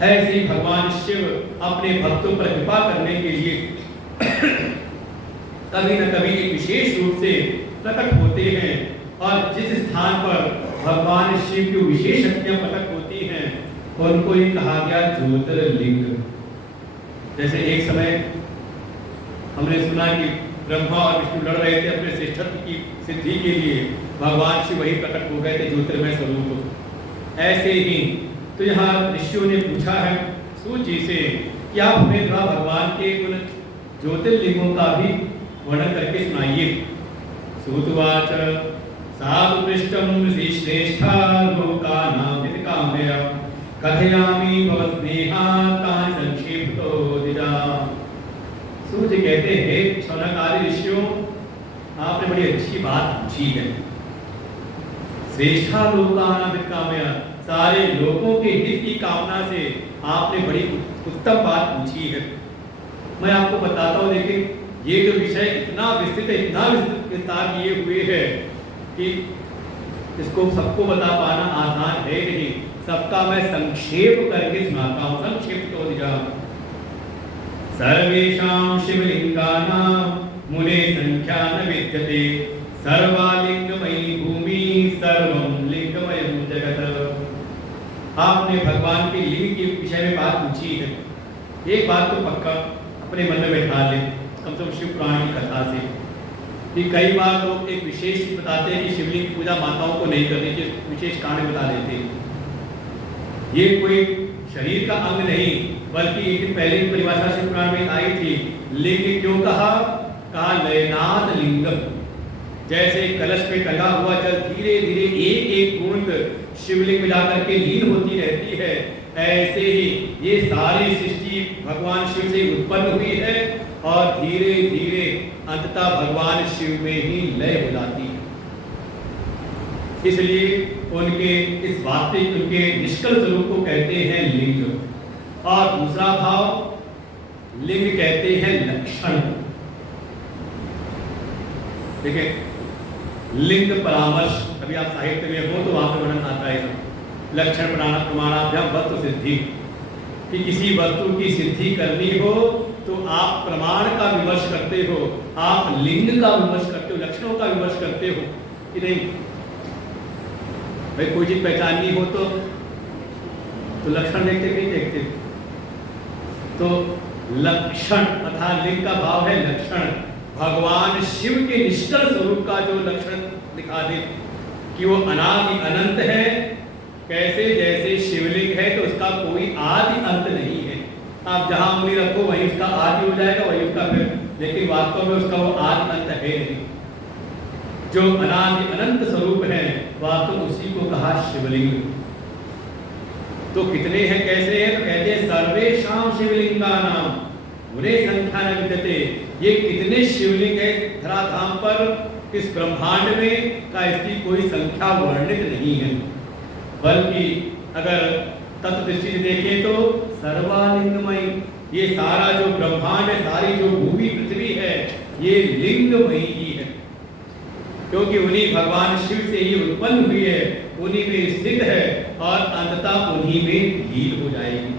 ऐसे ही भगवान शिव अपने भक्तों पर कृपा करने के लिए कभी न कभी एक विशेष रूप से प्रकट होते हैं। और जिस स्थान पर भगवान शिव की विशेष शक्तियां प्रकट होती हैं उनको ही कहा गया ज्योतिर्लिंग। जैसे एक समय हमने सुना कि ब्रह्मा और विष्णु लड़ रहे थे अपने श्रेष्ठत्व की सिद्धि के लिए, भगवान शिव वही प्रकट हो गए थे ज्योतिर्मय स्वरूप। ऐसे ही तो यहाँ ऋषियों ने पूछा है सूत जी से कि आप हमें थोड़ा भगवान के उन ज्योतिर्लिंगों का भी वर्णन करके सुनाइए। सूतवाच साधु पृष्ठम ऋषि श्रेष्ठा लोकानां विदिकाम्य कथयामि भवस्नेहा तानि संक्षिप्तो दिजा। सूत जी कहते हैं शौनकादि ऋषियों, आपने बड़ी अच्छी बात पूछी है। श्रेष्ठा लोकानां विदिकाम्य, सारे लोगों के हित की कामना से आपने बड़ी उत्तम बात पूछी है। मैं आपको बताता हूँ, लेकिन ये जो विषय इतना विस्तृत है, इतना विस्तार किए हुए है कि इसको सबको बता पाना आसान है नहीं। सबका मैं संक्षेप करके सुनाता हूँ। संक्षेप तो दिया सर्वेषां शिवलिंगानां मुने संख्या न विद्यते सर्वालिंगमयी भूमि सर्वं लिंगमयं जगत। आपने भगवान के लिंग के विषय में बात पूछी है। एक बात तो पक्का अपने मन में बैठा ले, कम से कम शिव पुराण की कथा से, कि कई बार लोग एक विशेष बताते हैं कि शिवलिंग की पूजा माताओं को नहीं करनी चाहिए, विशेष कारण बता देते हैं। ये कोई शरीर का अंग नहीं, बल्कि एक दिन पहले की परिभाषा शिव पुराण में आई थी। लिंग क्यों कहा लयनाद लिंगम। जैसे कलश पे टंगा हुआ जल धीरे धीरे एक एक बूंद शिवलिंग में जाकर के लीन होती रहती है, ऐसे ही ये सारी सृष्टि भगवान शिव से उत्पन्न हुई है और धीरे धीरे अंततः भगवान शिव में ही लय हो जाती है। इसलिए उनके इस वास्तविक उनके निष्कल स्वरूप को कहते हैं लिंग। और दूसरा भाव लिंग कहते हैं लक्षण। देखिए, लिंग परामर्श अभी आप साहित्य में हो तो वहां पर वर्णन आता है लक्षण प्रमाणाभ्याम वस्तु सिद्धि, कि किसी वस्तु की सिद्धि करनी हो तो आप प्रमाण का विमर्श करते हो, आप लिंग का विमर्श करते हो, लक्षणों का विमर्श करते हो कि नहीं। भाई कोई चीज पहचाननी हो तो लक्षण देखते नहीं देखते। तो लक्षण तथा लिंग का भाव है लक्षण। भगवान शिव के निष्कल स्वरूप का जो लक्षण दिखा दे कि वो अनादि अनंत है। कैसे, जैसे शिवलिंग है तो उसका कोई आदि अंत नहीं है। आप जहां उंगली रखो वहीं उसका आदि हो जाएगा, वहीं उसका फिर, लेकिन वास्तव में उसका वो आदि अंत है नहीं। जो अनादि अनंत स्वरूप है वास्तव उसी को कहा शिवलिंग। तो कितने हैं, कैसे हैं, तो कहते हैं सर्वेषां शिवलिंगा नाम उन्हें संख्या न विद्यते। ये कितने शिवलिंग है धराधाम पर, इस ब्रह्मांड में का इसकी कोई संख्या वर्णित नहीं है। बल्कि अगर तत्व दृष्टि से देखें तो सर्वालिंगमय, ये सारा जो ब्रह्मांड है, सारी जो भूमि पृथ्वी है, ये लिंगमयी ही है। क्योंकि उन्हीं भगवान शिव से ही उत्पन्न हुई है, उन्हीं में स्थित है और अंततः उन्हीं में लीन हो जाएगी।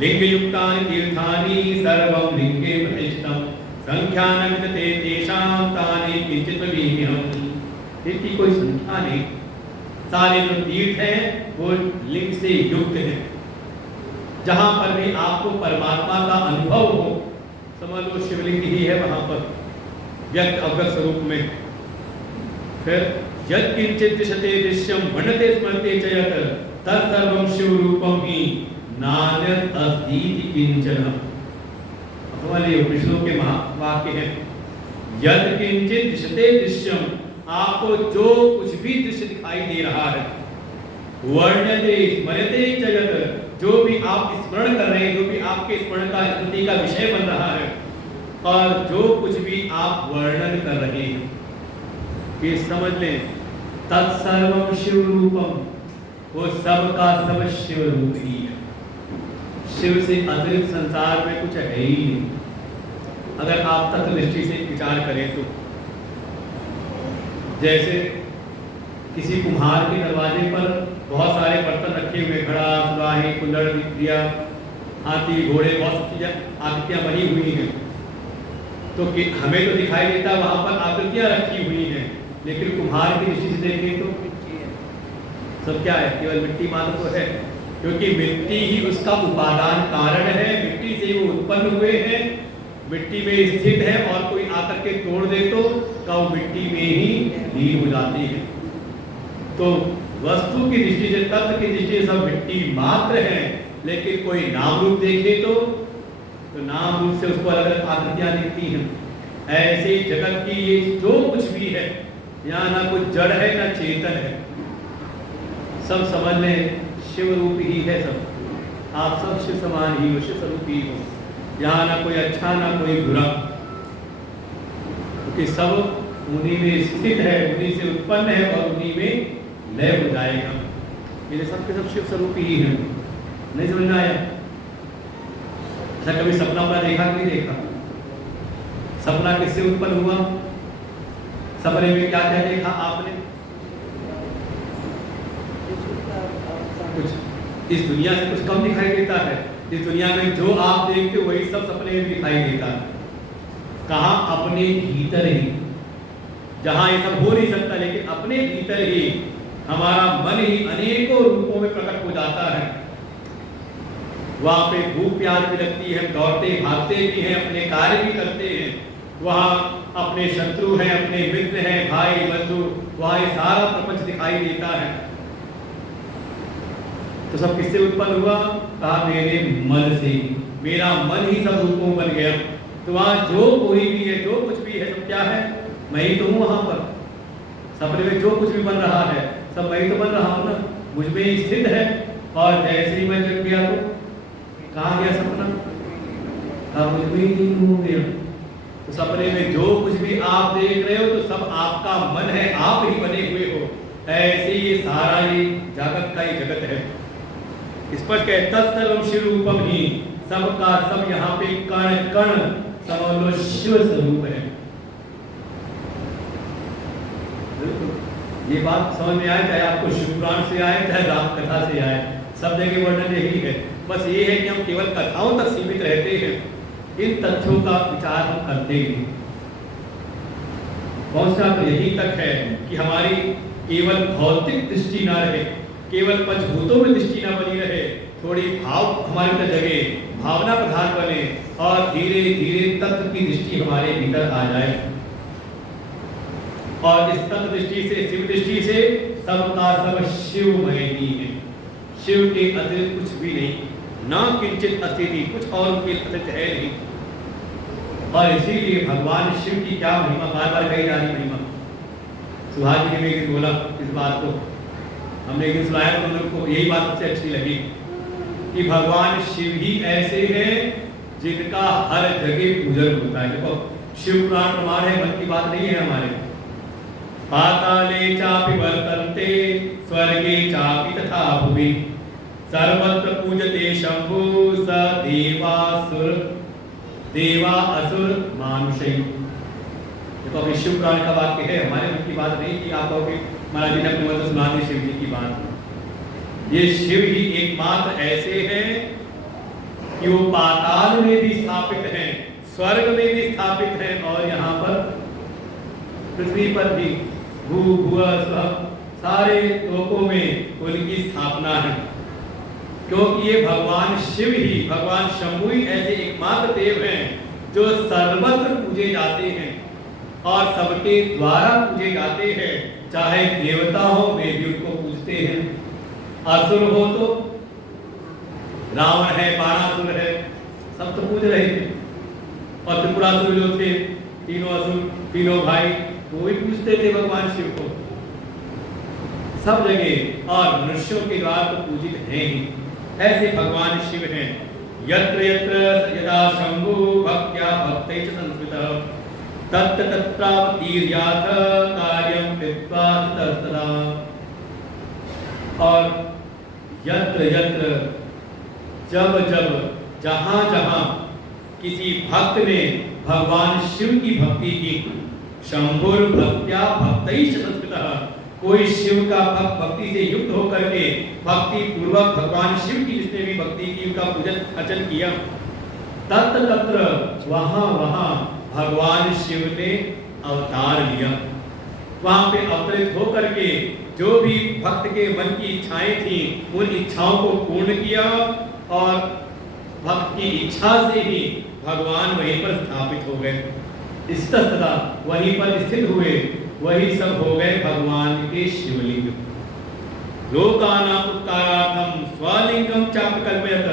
लिंग युक्तानि तीर्थानि सर्वं लिंगे प्रतिष्ठितम् संख्यानं विदते तेषां तानि किंचित् विहीनम्। इनकी कोई संख्या नहीं, सारे जो तीर्थ हैं वो लिंग से युक्त हैं। जहां पर भी आपको परमात्मा का अनुभव हो, समझ लो शिवलिंग ही है वहां पर व्यक्त अव्यक्त स्वरूप में। फिर यत् किंचित् दृश्यते दृश्यम मनते स्मरते च यत् तत्सर्वं शिवरूपं हि नान्यत् अस्ति किंचन। हमारे उपनिषदों के वाक्य है, यत् किंचित् दृश्यते दृश्यम, आपको जो कुछ भी दृश्य दिखाई दे रहा है, वर्णते स्मरते च यत्, जो भी आप स्मरण कर रहे हैं, जो भी आपके स्मरण का स्मृति का विषय बन रहा है, और जो कुछ भी आप वर्णन कर रहे हैं, ये समझ लें तत्सर्वं शिव रूपम, वो सब का सब शिव रूप ही है। शिव से अतिरिक्त संसार में कुछ है ही नहीं। अगर आप तत्व दृष्टि से विचार करें तो जैसे किसी कुम्हार के दरवाजे पर बहुत सारे बर्तन रखे हुए, घड़ा, सुराही, कुल्हड़, दिया, हाथी, घोड़े, बहुत चीजें आकृतियां बनी हुई हैं, तो हमें तो दिखाई देता वहां पर आकृतियां रखी हुई हैं, लेकिन कुम्हार की दृष्टि से देखें तो सब क्या है, केवल मिट्टी मात्र तो है। क्योंकि मिट्टी ही उसका उपादान कारण है, मिट्टी से वो उत्पन्न हुए हैं, मिट्टी में स्थित है, और कोई आकर के तोड़ दे तो वो मिट्टी में ही लीन हो जाती है। तो वस्तु की दृष्टि से, तत्व की दृष्टि से सब मिट्टी मात्र है, लेकिन कोई नाम रूप देखे तो नाम रूप से उसको अलग अलग आकृतियां दिखती हैं। ऐसे जगत की ये जो कुछ भी है, यहाँ ना कुछ जड़ है ना चेतन है, सब समझ लें शिव रूप ही है सब। आप सब शिव समान ही हो, शिव स्वरूप ही हो। यहाँ ना कोई अच्छा ना कोई बुरा, क्योंकि सब उन्हीं में स्थित है, उन्हीं से उत्पन्न है और उन्हीं में लय हो जाएगा। ये सब के सब शिव स्वरूप ही है। नहीं समझ में आया? कभी सपना अपना देखा कि नहीं देखा? सपना किससे उत्पन्न हुआ? सपने में क्या क्या देखा आपने? कुछ इस दुनिया से कुछ कम दिखाई देता है। इस दुनिया में जो आप देखते हो वही सब सपने में दिखाई देता है। कहाँ? अपने भीतर ही, जहां ये सब हो नहीं सकता, लेकिन अपने भीतर ही हमारा मन ही अनेकों रूपों में प्रकट हो जाता है। वहां पे भूख प्यास भी लगती है, दौड़ते भागते भी हैं, अपने कार्य भी करते हैं। वहाँ अपने शत्रु हैं, अपने मित्र हैं, भाई बंधु, वहाँ ये सारा प्रपंच दिखाई देता है। तो सब किससे उत्पन्न हुआ? कहा मेरे मन से, मेरा मन ही सब रूपों बन गया। तो वहाँ जो कोई भी है, जो कुछ भी है, सब क्या है? मैं ही तो हूँ वहाँ पर। सपने में जो कुछ भी बन रहा है सब मैं ही तो बन रहा हूँ ना, मुझ में ही स्थित है। और जैसे ही मैं जग गया तो कहाँ गया सपना? कहा मुझ में ही हो गया। तो सपने में जो कुछ भी आप देख रहे हो तो सब आपका मन है, आप ही बने हुए हो। ऐसे ये सारा ये जगत का ही जगत है। स्पष्ट है, तत्सर्वं शिव रूपम ही, सबका सब यहाँ पे कण कण समलो शिव स्वरूप है। ये बात समझ में आए, चाहे आपको शिव पुराण से आए चाहे राम कथा से आए, सब जगह वर्णन यही है। बस ये है कि हम केवल कथाओं तक सीमित रहते हैं, इन तथ्यों का विचार हम करते हैं। पहुंचना तो यही तक है कि हमारी केवल भौतिक दृष्टि ना रहे, केवल पंचभूतों में दृष्टि ना बनी रहे, थोड़ी भाव हमारे अंदर जगे, भावना प्रधान बने और धीरे धीरे तत्व की दृष्टि हमारे भीतर आ जाए। और इस तत्व दृष्टि से, शिव दृष्टि से सबका सब शिवमय ही है। शिव के अतिरिक्त कुछ भी नहीं, ना किंचित अस्तित्व, कुछ और उनके अतिरिक्त है नहीं। और इसीलिए भगवान शिव की क्या महिमा, बार बार कही जा रही महिमा। सुभाष जी ने एक दिन बोला इस बात को, हमने एक दिन सुनाया तो उनको यही बात सबसे अच्छी लगी कि भगवान शिव ही ऐसे हैं जिनका हर जगह पूजन होता है। देखो शिव पुराण प्रमाण है, मन की बात नहीं है हमारे। पाताले चापि वर्तन्ते स्वर्गे चापि तथा भुवि सर्वत्र पूजते शंभु स देवासुर देवा असुर मानुषै। देखो अभी शिव पुराण का वाक्य है, हमारे मन की बात नहीं कि आप कहोगे महाराज जी ने अपने मन से सुना दी शिव जी की बात। ये शिव ही एकमात्र ऐसे हैं कि वो पाताल में भी स्थापित हैं, स्वर्ग में भी स्थापित हैं और यहाँ पर पृथ्वी पर भी भू भुव सब सारे लोकों में उनकी स्थापना है। क्योंकि ये भगवान शिव ही, भगवान शंभु ही ऐसे एकमात्र देव हैं जो सर्वत्र पूजे जाते हैं और सबके द्वारा पूजे जाते हैं। चाहे देवता हो वे भी उनको पूजते हैं, असुर हो तो रावण है, बाणासुर है, सब तो पूज रहे थे। और त्रिपुरासुर जो थे, तीनों असुर, तीनों भाई, वो भी पूजते थे भगवान शिव को सब जगह। और मनुष्यों के द्वारा तो पूजित हैं ही। ऐसे भगवान शिव हैं। यत्र यत्र यदा शंभु भक्त्या भक्तैः च संस्कृतः तत्र तत्रावतीर्याथ कार्यं कृत्वा ततस्तदा। और यत्र यत्र जब जब जहाँ जहाँ किसी भक्त ने भगवान शिव की भक्ति की, शंभुर भक्त्या भक्तैः च संस्कृतः, कोई शिव का भक्त भक्ति से युक्त होकर के भक्ति पूर्वक भगवान शिव की जिसने भी भक्ति की, उनका पूजन अर्चन किया, तत्र तत्र वहाँ वहाँ भगवान शिव ने अवतार लिया। वहाँ पे अवतरित होकर के जो भी भक्त के मन की इच्छाएं थी उन इच्छाओं को पूर्ण किया और भक्त की इच्छा से ही भगवान वहीं पर स्थापित हो गए। इस्ततः वहीं पर स्थित हुए, वही सब हो गए भगवान के शिवलिंग। लोकानां उत्कारार्थं स्वलिंगं चापकल्पयत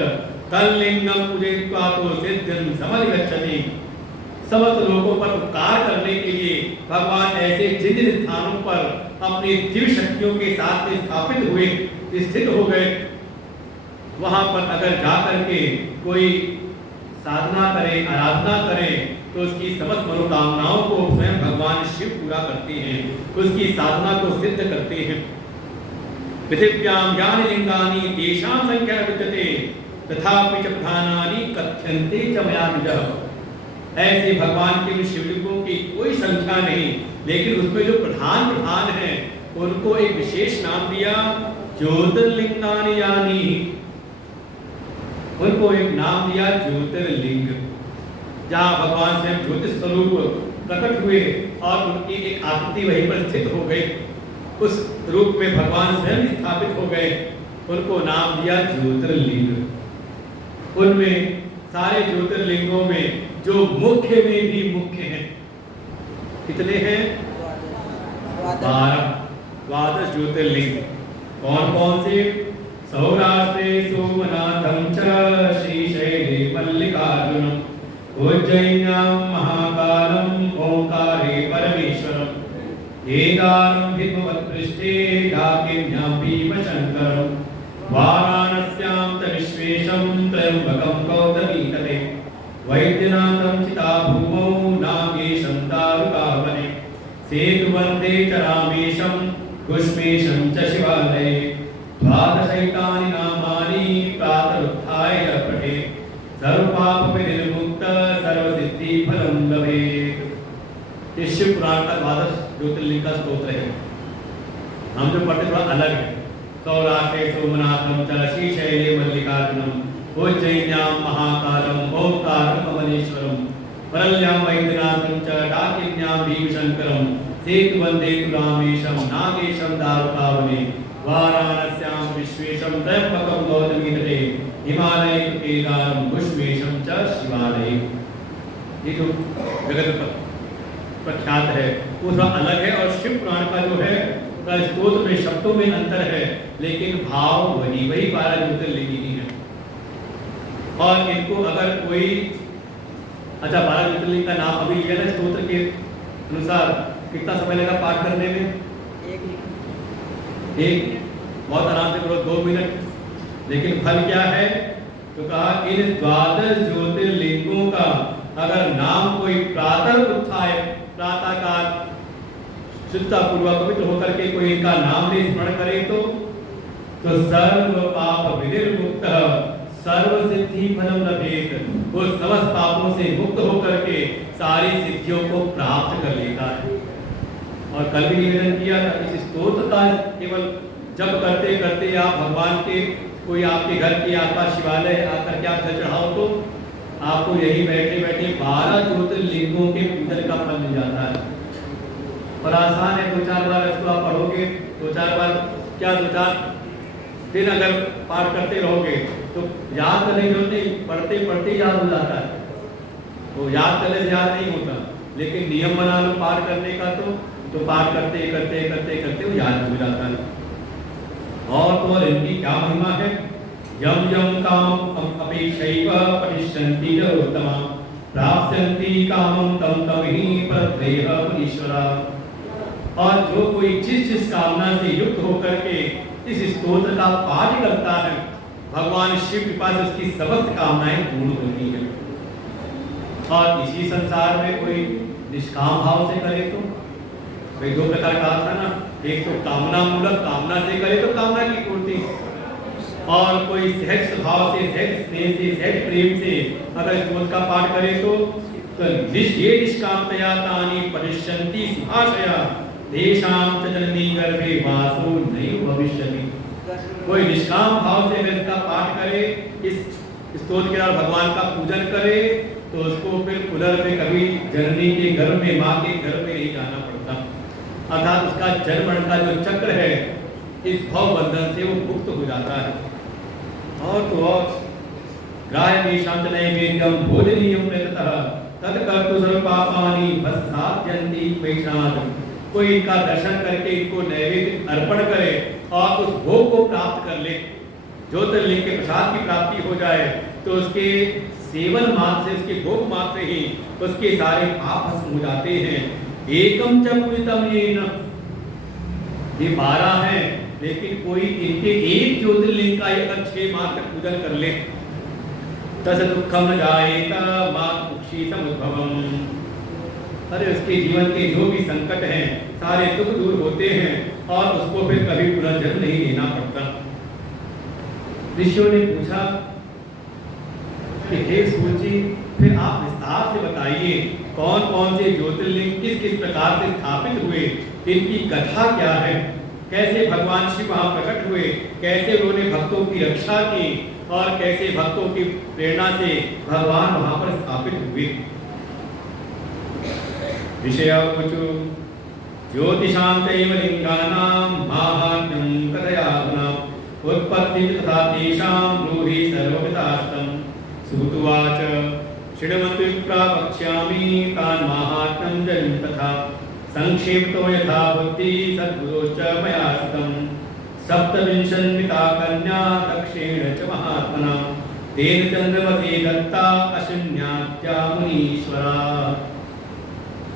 तल्लिंगं पूजयित्वा तो सिद्धिं समधिगच्छति। समस्त लोगों पर उपकार करने के लिए भगवान ऐसे जिन जिन स्थानों पर अपनी दिव्य शक्तियों के साथ में स्थापित हुए, स्थित हो गए, वहां पर अगर जा करके कोई साधना करे, आराधना करे तो उसकी समस्त मनोकामनाओं को स्वयं भगवान शिव पूरा करते हैं, उसकी साधना को सिद्ध करते हैं। पृथिव्यां यानि लिंगानि तेषां संख्या न विद्यते तथापि च प्रधानानि कथ्यन्ते च मया निजः। ऐसे भगवान के शिवलिंगों की कोई संख्या नहीं, लेकिन उसमें जो प्रधान प्रधान हैं उनको एक विशेष नाम दिया, ज्योतिर्लिंगानि यानि, उनको एक नाम दिया ज्योतिर्लिंग, जहाँ भगवान स्वयं ज्योतिष स्वरूप प्रकट हुए और उनकी एक आकृति वहीं पर स्थित हो गई, उस रूप में भगवान स्वयं स्थापित हो गए, उनको नाम दिया ज्योतिर्लिंग। उनमें सारे ज्योतिर्लिंगों में जो मुख्य में भी मुख्य हैं, कितने हैं? 12 ज्योतिर्लिंग। कौन कौन से? सौराष्ट्रे सोमनाथं च श्रीशैले मल्लिकार्जुनम् उज्जयिन्यां महाकालम् ओंकारे परमेश्वरम् केदारं हिमवत्पृष्ठे डाकिन्यां भीमशङ्करम् वाराणस्यां च विश्वेशं त्र्यम्बकं गौतमीतटे वैद्यनाथं चिताभूमौ नागेशं दारुकावने सेतुवन्दे च रामेशं कुष्मेशं च शिवालये द्वादशैतानि नामानि प्रातरुत्थाय पठे सर्वपापविनिर्मुक्त सर्वसिद्धिफलं लभेत। ये शिव पुराण का द्वादश ज्योतिर्लिंग का स्तोत्र है। हम जो पढ़ते थोड़ा अलग है। सौराष्ट्रे सोमनाथं च श्रीशैले मल्लिकार्जुनम् उज्जयिन्यां महाकालम् ओंकारं कमलेश्वरम् परल्यां वैद्यनाथं च डाकिन्यां भीमशङ्करम् सेतुवन्दे तु रामेशं नागेशं दारुकावने वाराणस्यां विश्वेशं त्र्यम्बकं गौतमीतटे हिमालये तु केदारं कुष्मेशं च शिवालये। ये जो जगत प्रख्यात है वो थोड़ा अलग है और शिव पुराण का जो है का स्तोत्र में शब्दों में अंतर है लेकिन भाव वही 12 ज्योतिर्लिंग ही है। और इनको अगर कोई 12 ज्योतिर्लिंग का नाम अभी लिया ना स्तोत्र के अनुसार कितना समय लगा पाठ करने में? एक बहुत आराम से करो 2 मिनट। लेकिन फल क्या है? तो कहा इन 12 ज्योतिर्लिंगों का अगर नाम कोई प्रातः उत्थाय प्रातःकाल शुद्धता पूर्वक पवित्र होकर के कोई इनका नाम ले स्मरण करे तो सर्व पाप विनिर्मुक्त सर्व सिद्धि फलम लभेत। वो समस्त पापों से मुक्त होकर के सारी सिद्धियों को प्राप्त कर लेता है। और कल भी निवेदन किया था इस स्तोत्र का केवल जप करते करते आप भगवान के कोई आपके घर के आसपास शिवालय आकर के आप जल चढ़ाओ तो आपको यही बैठे बैठे 12 ज्योतिर्लिंगों के पूजन का फल मिल जाता है। और आसान है, 2-4 बार इसको आप पढ़ोगे 2-4 बार क्या 2-4 दिन अगर पाठ करते रहोगे तो याद करने की जरूरत नहीं, पढ़ते पढ़ते याद हो जाता है। वो याद करने से याद नहीं होता लेकिन नियम बना लो पाठ करने का तो पाठ करते करते करते करते वो याद हो जाता है। और तो इनकी क्या महिमा है? यम यम कामम अपेक्षैव पठिष्यन्ति उत्तमा प्राप्स्यन्ति कामं तम तम हि प्रत्ययः ईश्वरा। और जो कोई जिस कामना से युक्त होकर के इस स्तोत्र का पाठ करता है भगवान शिव के पास उसकी समस्त कामनाएं पूर्ण होती हैं। और इसी संसार में कोई निष्काम भाव से करे तो भाई 2 प्रकार कहा था ना, एक तो कामना मूलक कामना से करे तो कामना की पूर्ति, और कोई सहज स्वभाव से सहज स्नेह से सहज प्रेम से अगर स्तोत्र का पाठ करे तो ये निष्कामतया तानि पठिष्यन्ति सुभाषया तेषां च जननी गर्भे वासो नैव भविष्यति। कोई निष्काम भाव से अगर इसका पाठ करे इस स्तोत्र के द्वारा भगवान का पूजन करे तो उसको फिर पुनर् में कभी जननी के गर्भ में माँ के गर्भ में नहीं जाना पड़ता। अर्थात उसका जन्म का जो चक्र है इस भव बंधन से वो मुक्त हो जाता है। और तो और ग्राह्यमेषां च नैवेद्यं भोजनीयं प्रयतः तत्कर्तु सर्वपापानि भस्माद्यन्ति वैष्णात्। कोई इनका दर्शन करके इनको नैवेद्य अर्पण करे और उस भोग को प्राप्त कर ले, ज्योतिर्लिंग के प्रसाद की प्राप्ति हो जाए तो उसके सेवन मात्र से उसके भोग मात्र ही उसके सारे पाप भस्म हो जाते हैं। एकम च पूजितम येन, ये 12 हैं लेकिन कोई इनके एक ज्योतिर्लिंग का अगर 6 माह तक पूजन कर ले तस दुखम न जाएत मात मुक्षी समुद्भवम। अरे उसके जीवन के जो भी संकट हैं सारे दुख दूर होते हैं और उसको फिर कभी पुनर्जन्म नहीं लेना पड़ता। ऋषियों ने पूछा कि हे सूर्य जी फिर आप विस्तार से बताइए कौन कौन से ज्योतिर्लिंग किस किस प्रकार से स्थापित हुए, इनकी कथा क्या है, कैसे भगवान शिव वहां प्रकट हुए, कैसे उन्होंने भक्तों की रक्षा की और कैसे भक्तों की प्रेरणा से भगवान वहां पर स्थापित हुए। ऋषयः ऊचु ज्योतिषां चैव लिंगानां माहात्म्यं कथयामः उत्पत्तिं तथा तेषां ब्रूहि सर्वविदास्तं। सूतुवाच शृण्वन्त्विप्रा वक्ष्यामि तान् माहात्म्यं जनं तथा संक्षेप्तो यथा बुद्धि सद्गुरोश्च मया श्रुतं। सप्तविंशन्विता कन्या दक्षेण च महात्मना तेन चंद्रमते दत्ता अशन्यात्या मुनीश्वरा।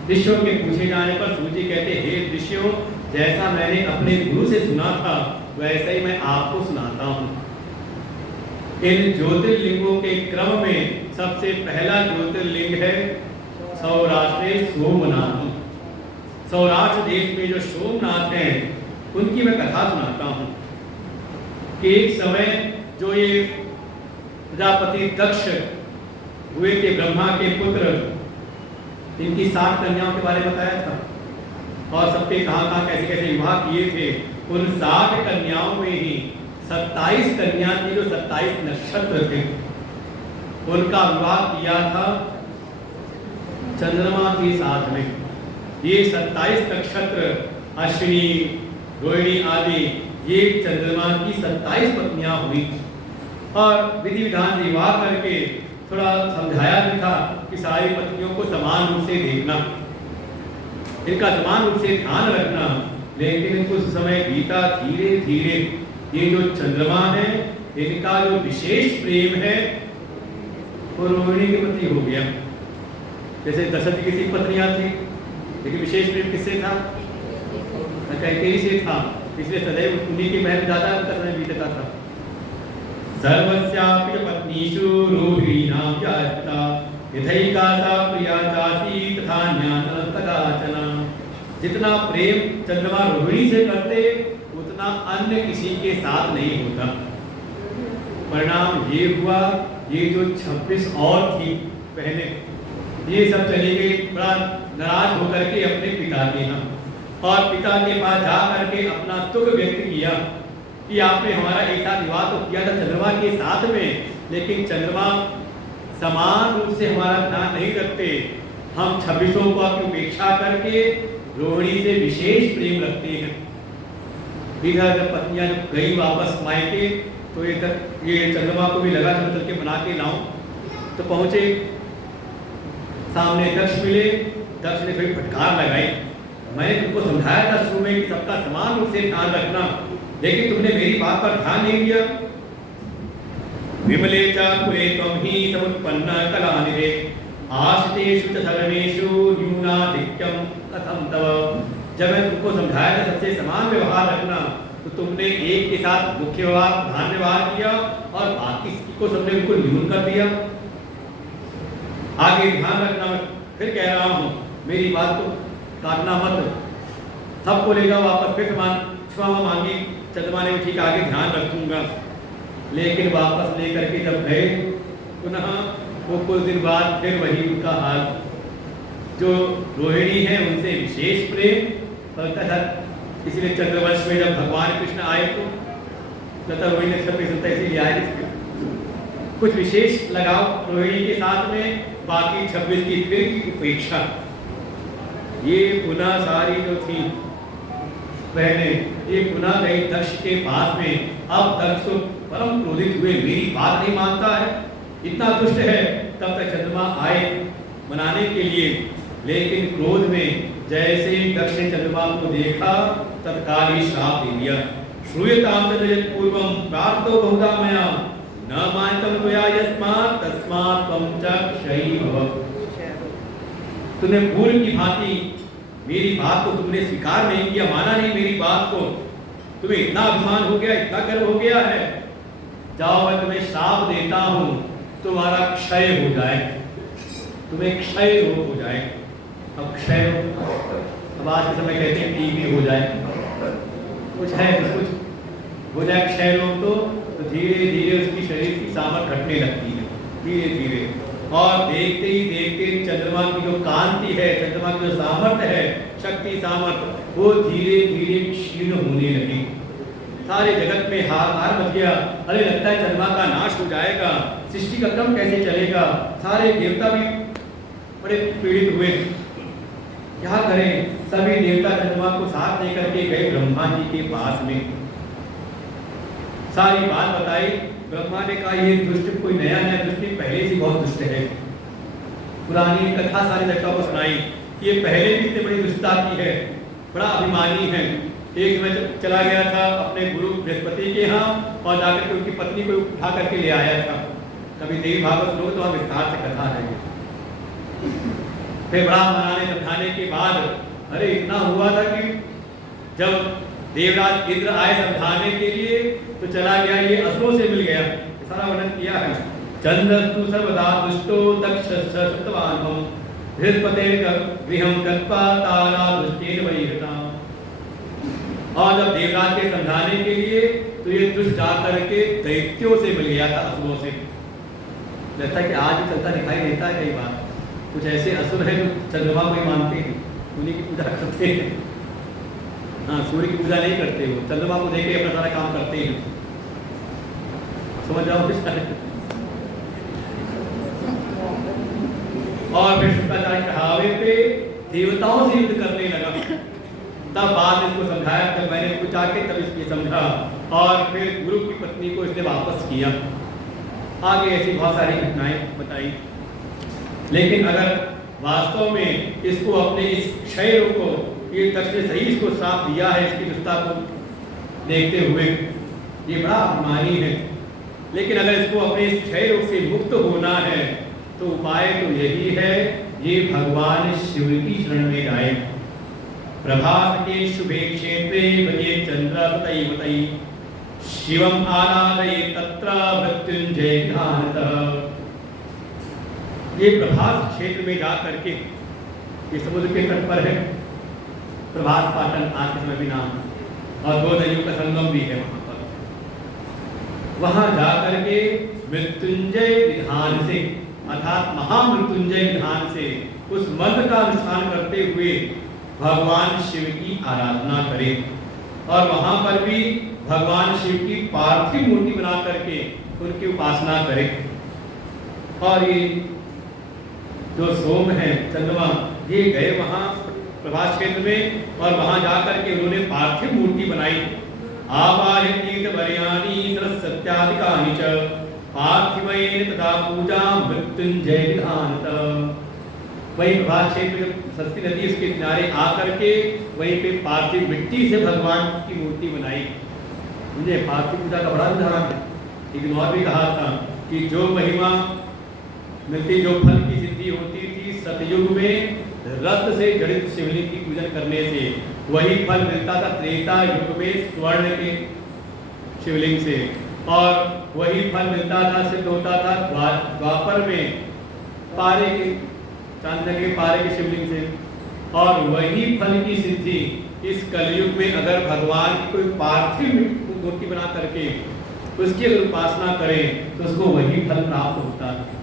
ऋषियों के पूछे जाने पर सूर्य कहते, हे ऋषियों, जैसा मैंने अपने गुरु से सुना था वैसा ही मैं आपको सुनाता हूँ। इन ज्योतिर्लिंगों के क्रम में सबसे पहला ज्योतिर्लिंग है सौराष्ट्र सोमनाथ। सौराष्ट्र देश में जो सोमनाथ हैं उनकी मैं कथा सुनाता हूँ कि एक समय जो ये प्रजापति दक्ष हुए थे, ब्रह्मा के पुत्र, इनकी 7 कन्याओं के बारे में बताया था और सबके कहाँ कैसे कैसे विवाह किए थे। उन 7 कन्याओं में ही 27 कन्या थी जो 27 नक्षत्र थे, उनका विवाह किया था चंद्रमा के साथ में। ये 27 नक्षत्र अश्विनी, रोहिणी आदि, ये चंद्रमा की 27 पत्नियां हुई और विधि विधान से विवाह करके थोड़ा समझाया भी था कि सारी पत्नियों को समान रूप से देखना, इनका समान रूप से ध्यान रखना। लेकिन कुछ समय बीता, धीरे धीरे ये जो चंद्रमा है इनका जो विशेष प्रेम है वो रोहिणी के प्रति हो गया। जैसे दशरथ की 3 पत्नियां थी, लेकिन विशेष प्रेम किससे था? कैकेयी से था, इसलिए सदैव उन्हीं की महल ज्यादा उनका समय बीतता था। सर्वस्यापि पत्नीषु रोहिणीनां व्यास्ता यथैका सा प्रिया चासी तथा ज्ञान कदाचन। जितना प्रेम चंद्रमा रोहिणी से करते उतना अन्य किसी के साथ नहीं होता। परिणाम ये हुआ, ये जो 26 और थी पहले, ये सब चली गई बड़ा नाराज होकर के अपने पिता के यहाँ, और पिता के पास जा करके अपना दुख व्यक्त किया कि आपने हमारा एक साथ विवाह तो किया था चंद्रमा के साथ में, लेकिन चंद्रमा समान रूप से हमारा ध्यान नहीं रखते। हम 26 को आपकी उपेक्षा करके रोहिणी से विशेष प्रेम रखते हैं। इधर जब पत्नियां जब गई वापस मायके तो ये चंद्रमा को भी लगा चल के बना के लाऊं, तो पहुंचे, सामने दक्ष मिले। दक्ष ने कोई फटकार लगाई, मैंने तुमको समझाया था शुरू में कि सबका समान रूप से ध्यान रखना, लेकिन तुमने मेरी बात पर ध्यान नहीं दिया। विमले च कुले त्वं हि समुत्पन्ना कलानिधे आश्रितेषु च सर्वेषु न्यूनाधिक्यं कथं तव। जब मैं तुमको समझाया था सबसे समान व्यवहार रखना, तो तुमने एक के साथ मुख्य व्यवहार, प्रधान व्यवहार किया और बाकी को सबने उनको न्यून कर दिया। आगे ध्यान रखना, मैं फिर कह रहा हूँ, मेरी बात को काटना मत। सबको लेगा वापस, फिर क्षमा मांगी चंद्रमा ने, ठीक आगे ध्यान रखूंगा। लेकिन वापस लेकर के जब गए पुनः वो कुछ दिन बाद फिर वही उनका हाल। जो रोहिणी है उनसे विशेष प्रेम करता था, इसलिए चंद्रवंश में जब भगवान कृष्ण आए तो लता रोहिणी ने इसीलिए आए, कुछ विशेष लगाव रोहिणी के साथ में, बाकी 26 की फिर की उपेक्षा। ये पुनः सारी जो थी पहले, ये पुनः गई दक्ष के पास में। अब दक्ष तो परम क्रोधित हुए, मेरी बात नहीं मानता है, इतना दुष्ट है। तब तक चंद्रमा आए मनाने के लिए, लेकिन क्रोध में जैसे ही दक्ष ने चंद्रमा को देखा तत्काल ही श्राप दे दिया। श्रूयतां तद् पूर्वं प्रार्थो बहुधा मया न मानितं त्वया यस्मात् तस्मात् त्वं च क्षयी भव। तूने पूर्व की भांति मेरी बात को तुमने स्वीकार नहीं किया, माना नहीं मेरी बात को, तुम्हें इतना अभिमान हो गया, इतना गर्व हो गया है। जाओ मैं तुम्हें श्राप देता हूँ, तुम्हारा क्षय हो जाए, तुम्हें क्षय रोग हो जाए। अब क्षय रोग, अब आज के समय कहते हैं टीबी हो जाए, कुछ है कुछ हो जाए क्षय रोग, तो धीरे धीरे उसकी शरीर की सामर्थ्य घटने लगती है धीरे धीरे। और देखते ही देखते चंद्रमा की जो कांति है, चंद्रमा की जो सामर्थ्य है, शक्ति सामर्थ्य, वो धीरे धीरे क्षीण होने लगी। सारे जगत में हाहाकार मच गया। अरे लगता है चंद्रमा का नाश हो जाएगा, सृष्टि का क्रम कैसे चलेगा। सारे देवता भी बड़े पीड़ित हुए, क्या करें। सभी देवता चंद्रमा को साथ लेकर के गए ब्रह्मा जी के पास में, सारी बात बताई। ब्रह्मा ने कहा ये दुष्ट कोई नया दुष्ट नहीं, पहले से बहुत दुष्ट है। पुरानी कथा सारी देवता को सुनाई, ये पहले भी इतनी बड़ी दुष्टता की है, बड़ा अभिमानी है, एक समय चला गया था अपने गुरु बृहस्पति के यहाँ और जाकर के उनकी पत्नी को उठा करके ले आया था। कभी देवी भागवत लोग तो वहाँ विस्तार से कथा है। फिर बड़ा मनाने समझाने के बाद अरे इतना हुआ था कि जब देवराज इंद्र आए समझाने के लिए तो चला गया, ये असुरों से मिल गया। सारा वर्णन किया है। चंद्रस्तु सर्वदा दुष्टो दक्ष सत्वानम बृहस्पतेर गृहं गत्वा तारा दुष्टेन वैरता। और जब देवराज के समझाने के लिए तो ये दुष्ट जाकर के दैत्यों से मिल गया था, असुरों से। लगता है कि आज भी चलता दिखाई देता है कई बार। कुछ ऐसे असुर हैं जो चंद्रमा को ही मानते हैं, उन्हीं की पूजा करते हैं। हाँ, सूर्य की पूजा नहीं करते, वो चंद्रमा को देख के अपना सारा काम करते हैं। समझ जाओ। और फिर शुक्राचार्य चढ़ावे पे देवताओं से युद्ध करने लगा। तब बाद इसको समझाया, जब मैंने पूछा के तब इसको समझा और फिर गुरु की पत्नी को इसने वापस किया। आगे ऐसी बहुत सारी घटनाएं बताई। लेकिन अगर वास्तव में इसको अपने इस क्षय रोग को, ये तक से सही इसको साथ दिया है, इसकी दुष्टता को देखते हुए, ये बड़ा अभिमानी है। लेकिन अगर इसको अपने इस क्षय रोग से मुक्त होना है तो उपाय तो यही है, ये भगवान शिव की शरण में जाए। प्रभास के शुभे क्षेत्रे बजे चंद्रतैवतै शिवम आराधये तत्र मृत्युंजय ध्यानतः। ये प्रभास क्षेत्र में जा करके, ये समुद्र के तट पर है प्रभास पाटन, आज के समय भी नाम, और दो नदियों का संगम भी है वहां पर। वहां जा करके मृत्युंजय विधान से, अर्थात महामृत्युंजय विधान से उस मंत्र का अनुष्ठान करते हुए भगवान शिव की आराधना करें। और वहां पर भी भगवान शिव की पार्थिव मूर्ति बना करके उनकी उपासना करें। और ये जो सोम है, चंद्रमा, ये गए वहां प्रभास क्षेत्र में और वहां जाकर के उन्होंने पार्थिव मूर्ति बनाई। आवाह्य तीर्थवर्याणि सरस्वत्यादिकानि च पार्थिवेन तथा पूजा मृत्युंजय विधानतः। वही प्रभास क्षेत्र में सरस्वती नदी उसके किनारे आकर के वहीं पे पार्थिव मिट्टी से भगवान की मूर्ति बनाई। मुझे पार्थिव पूजा का बड़ा विधान है। लेकिन और भी कहा था कि जो महिमा मिलती, जो फल की सिद्धि होती थी सतयुग में रत्न से जड़ित शिवलिंग की पूजन करने से, वही फल मिलता था त्रेता युग में स्वर्ण के शिवलिंग से, और वही फल मिलता था, सिद्ध होता था द्वापर में पारे के, चांदन के पारे के शिवलिंग से। और वही फल की सिद्धि इस कलयुग में अगर भगवान की कोई पार्थिव मूर्ति बना करके उसकी अगर उपासना करें तो उसको वही फल प्राप्त होता है।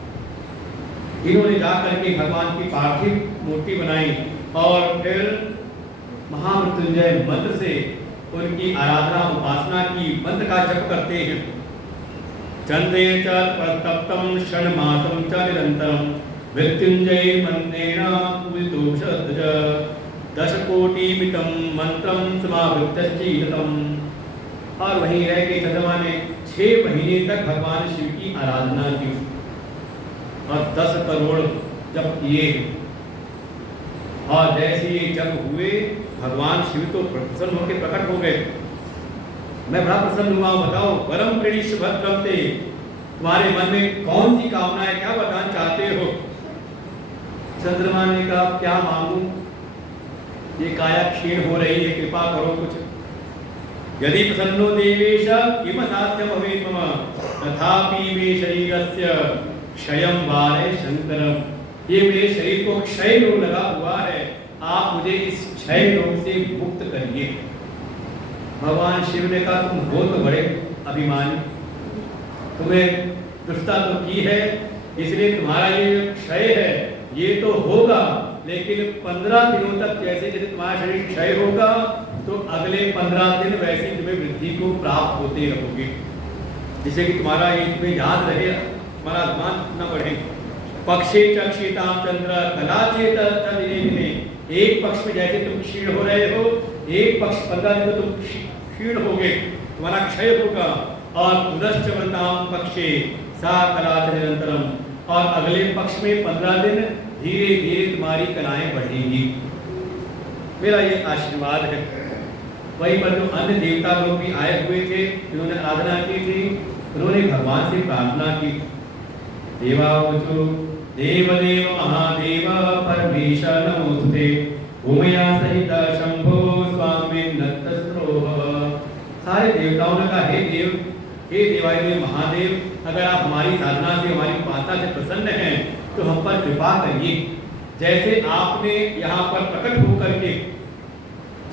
इन्होंने जा करके भगवान की पार्थिव मूर्ति बनाई और फिर महामृत्युंजय मंत्र से उनकी आराधना उपासना की, मंत्र का जप करते हैं। चंद्रे च प्रतप्तम षण्मासं च निरंतरम मृत्युंजय मंत्रेण पूजितो शतज 10 कोटिमितं मंत्रं समावृत्तश्चीलतम्। और वहीं रह के चंद्रमा ने 6 महीने तक भगवान शिव की आराधना की और 10 करोड़ जप किए। और जैसे ये जप हुए भगवान शिव तो प्रसन्न होकर प्रकट हो गए। मैं बड़ा प्रसन्न हुआ, बताओ परम प्रणीश भद्रम ते, तुम्हारे मन में कौन सी कामना है, क्या वरदान चाहते हो? चंद्रमा ने कहा क्या मांगू, ये काया क्षीण हो रही है, कृपा करो कुछ। यदि प्रसन्नो देवेश किम साध्यम भवेत् मम तथापि मे शरीरस्य क्षयं वारे शंकरम। ये मेरे शरीर को क्षय रोग लगा हुआ है, आप मुझे इस क्षय रोग से मुक्त करिए। भगवान शिव ने कहा तुम हो तो बड़े अभिमानी, तुम्हें दुष्टता तो की है, इसलिए तुम्हारा ये क्षय है ये तो होगा, लेकिन 15 दिनों तक जैसे जैसे तुम्हारा शरीर क्षय होगा तो अगले 15 दिन वैसे तुम्हें वृद्धि को प्राप्त होते रहोगे, जिससे कि तुम्हारा ये तुम्हें याद रहे, तुम्हारा अभिमान न बढ़े। पक्षे चक्षिताम चंद्र कदाचित तदिने दिने, एक पक्ष में जैसे तुम क्षीण हो रहे हो, एक पक्ष 15 दिन तुम क्षीण होगे, तुम्हारा क्षय होगा। और पुनश्च व्रताम पक्षे सा कलाच निरंतरम, और अगले पक्ष में 15 दिन धीरे धीरे तुम्हारी कलाएं बढ़ेंगी। मेरा ये आशीर्वाद है। वहीं पर जो अन्य देवता लोग भी आए हुए थे, जिन्होंने आराधना की थी, उन्होंने भगवान से प्रार्थना की। देवावचो देवदेव महादेव परमेश नमोस्तुते उमया सहित शंभो स्वामिन् नतस्रोह। सारे देवताओं ने कहा, हे देव, हे देवादिदेव महादेव, अगर आप हमारी साधना से, हमारी उपासना से प्रसन्न हैं तो हम पर कृपा करिए। जैसे आपने यहाँ पर प्रकट होकर के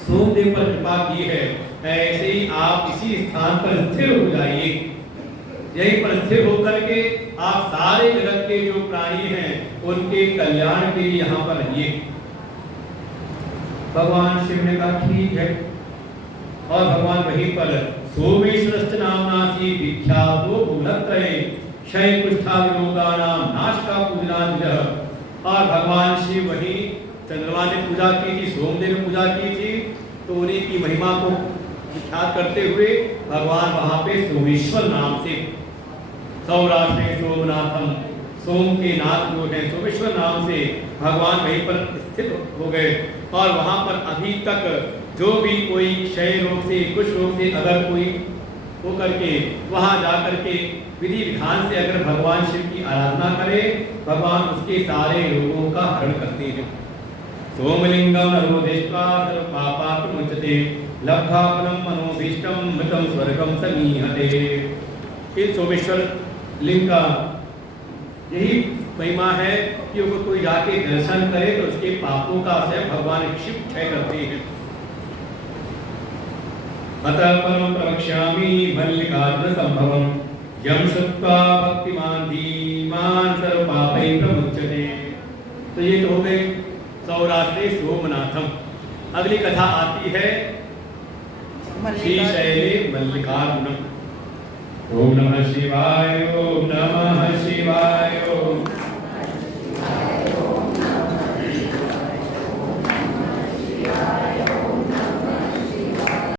सोमदेव पर कृपा की है, ऐसे ही आप इसी स्थान पर स्थिर हो जाइए। यहीं पर स्थिर होकर के आप सारे जगत के जो प्राणी हैं उनके कल्याण के लिए यहाँ पर रहिए। भगवान शिव ने कहा ठीक है, और भगवान वहीं पर सोमेश्वरश्च नाम्नासी विख्यातो मूलत्रये क्षय कुष्ठादिरोगाणां नाश का पूजनान्वितः। और भगवान शिव वहीं चंद्रमा ने पूजा की थी, सोमदेव ने पूजा की थी, तो उन्हीं की महिमा को विख्यात करते हुए भगवान वहाँ पे सोमेश्वर नाम से, सौराष्ट्र सोमनाथम, सोम के नाथ जो है सोमेश्वर नाम से भगवान वहीं पर स्थित हो गए। और वहाँ पर अभी तक जो भी कोई क्षय रोग से, कुछ रोग से अगर कोई हो करके वहाँ जा करके विधि विधान से अगर भगवान शिव की आराधना करे, भगवान उसके सारे रोगों का हरण करते हैं। सोमलिंगम नरोधिष्ठा सर्व पापात् मुच्यते लब्धापनम मनोभीष्टम मृतम स्वर्गम समीहते। इस सोमेश्वर लिंग का यही महिमा है कि अगर कोई जाके दर्शन करे तो उसके पापों का स्वयं भगवान शिव क्षय करते हैं। अतः परम प्रवक्ष्यामि मल्लिकार्जुन संभवम यम श्रुत्वा भक्तिमान धीमान सर्व पापै प्रमुच्यते। तो ये तो हो गए सौराष्ट्रे सोमनाथम। अगली कथा आती है श्रीशैले मल्लिकार्जुनम। ओम नमः शिवाय, ओम नमः शिवाय, ओम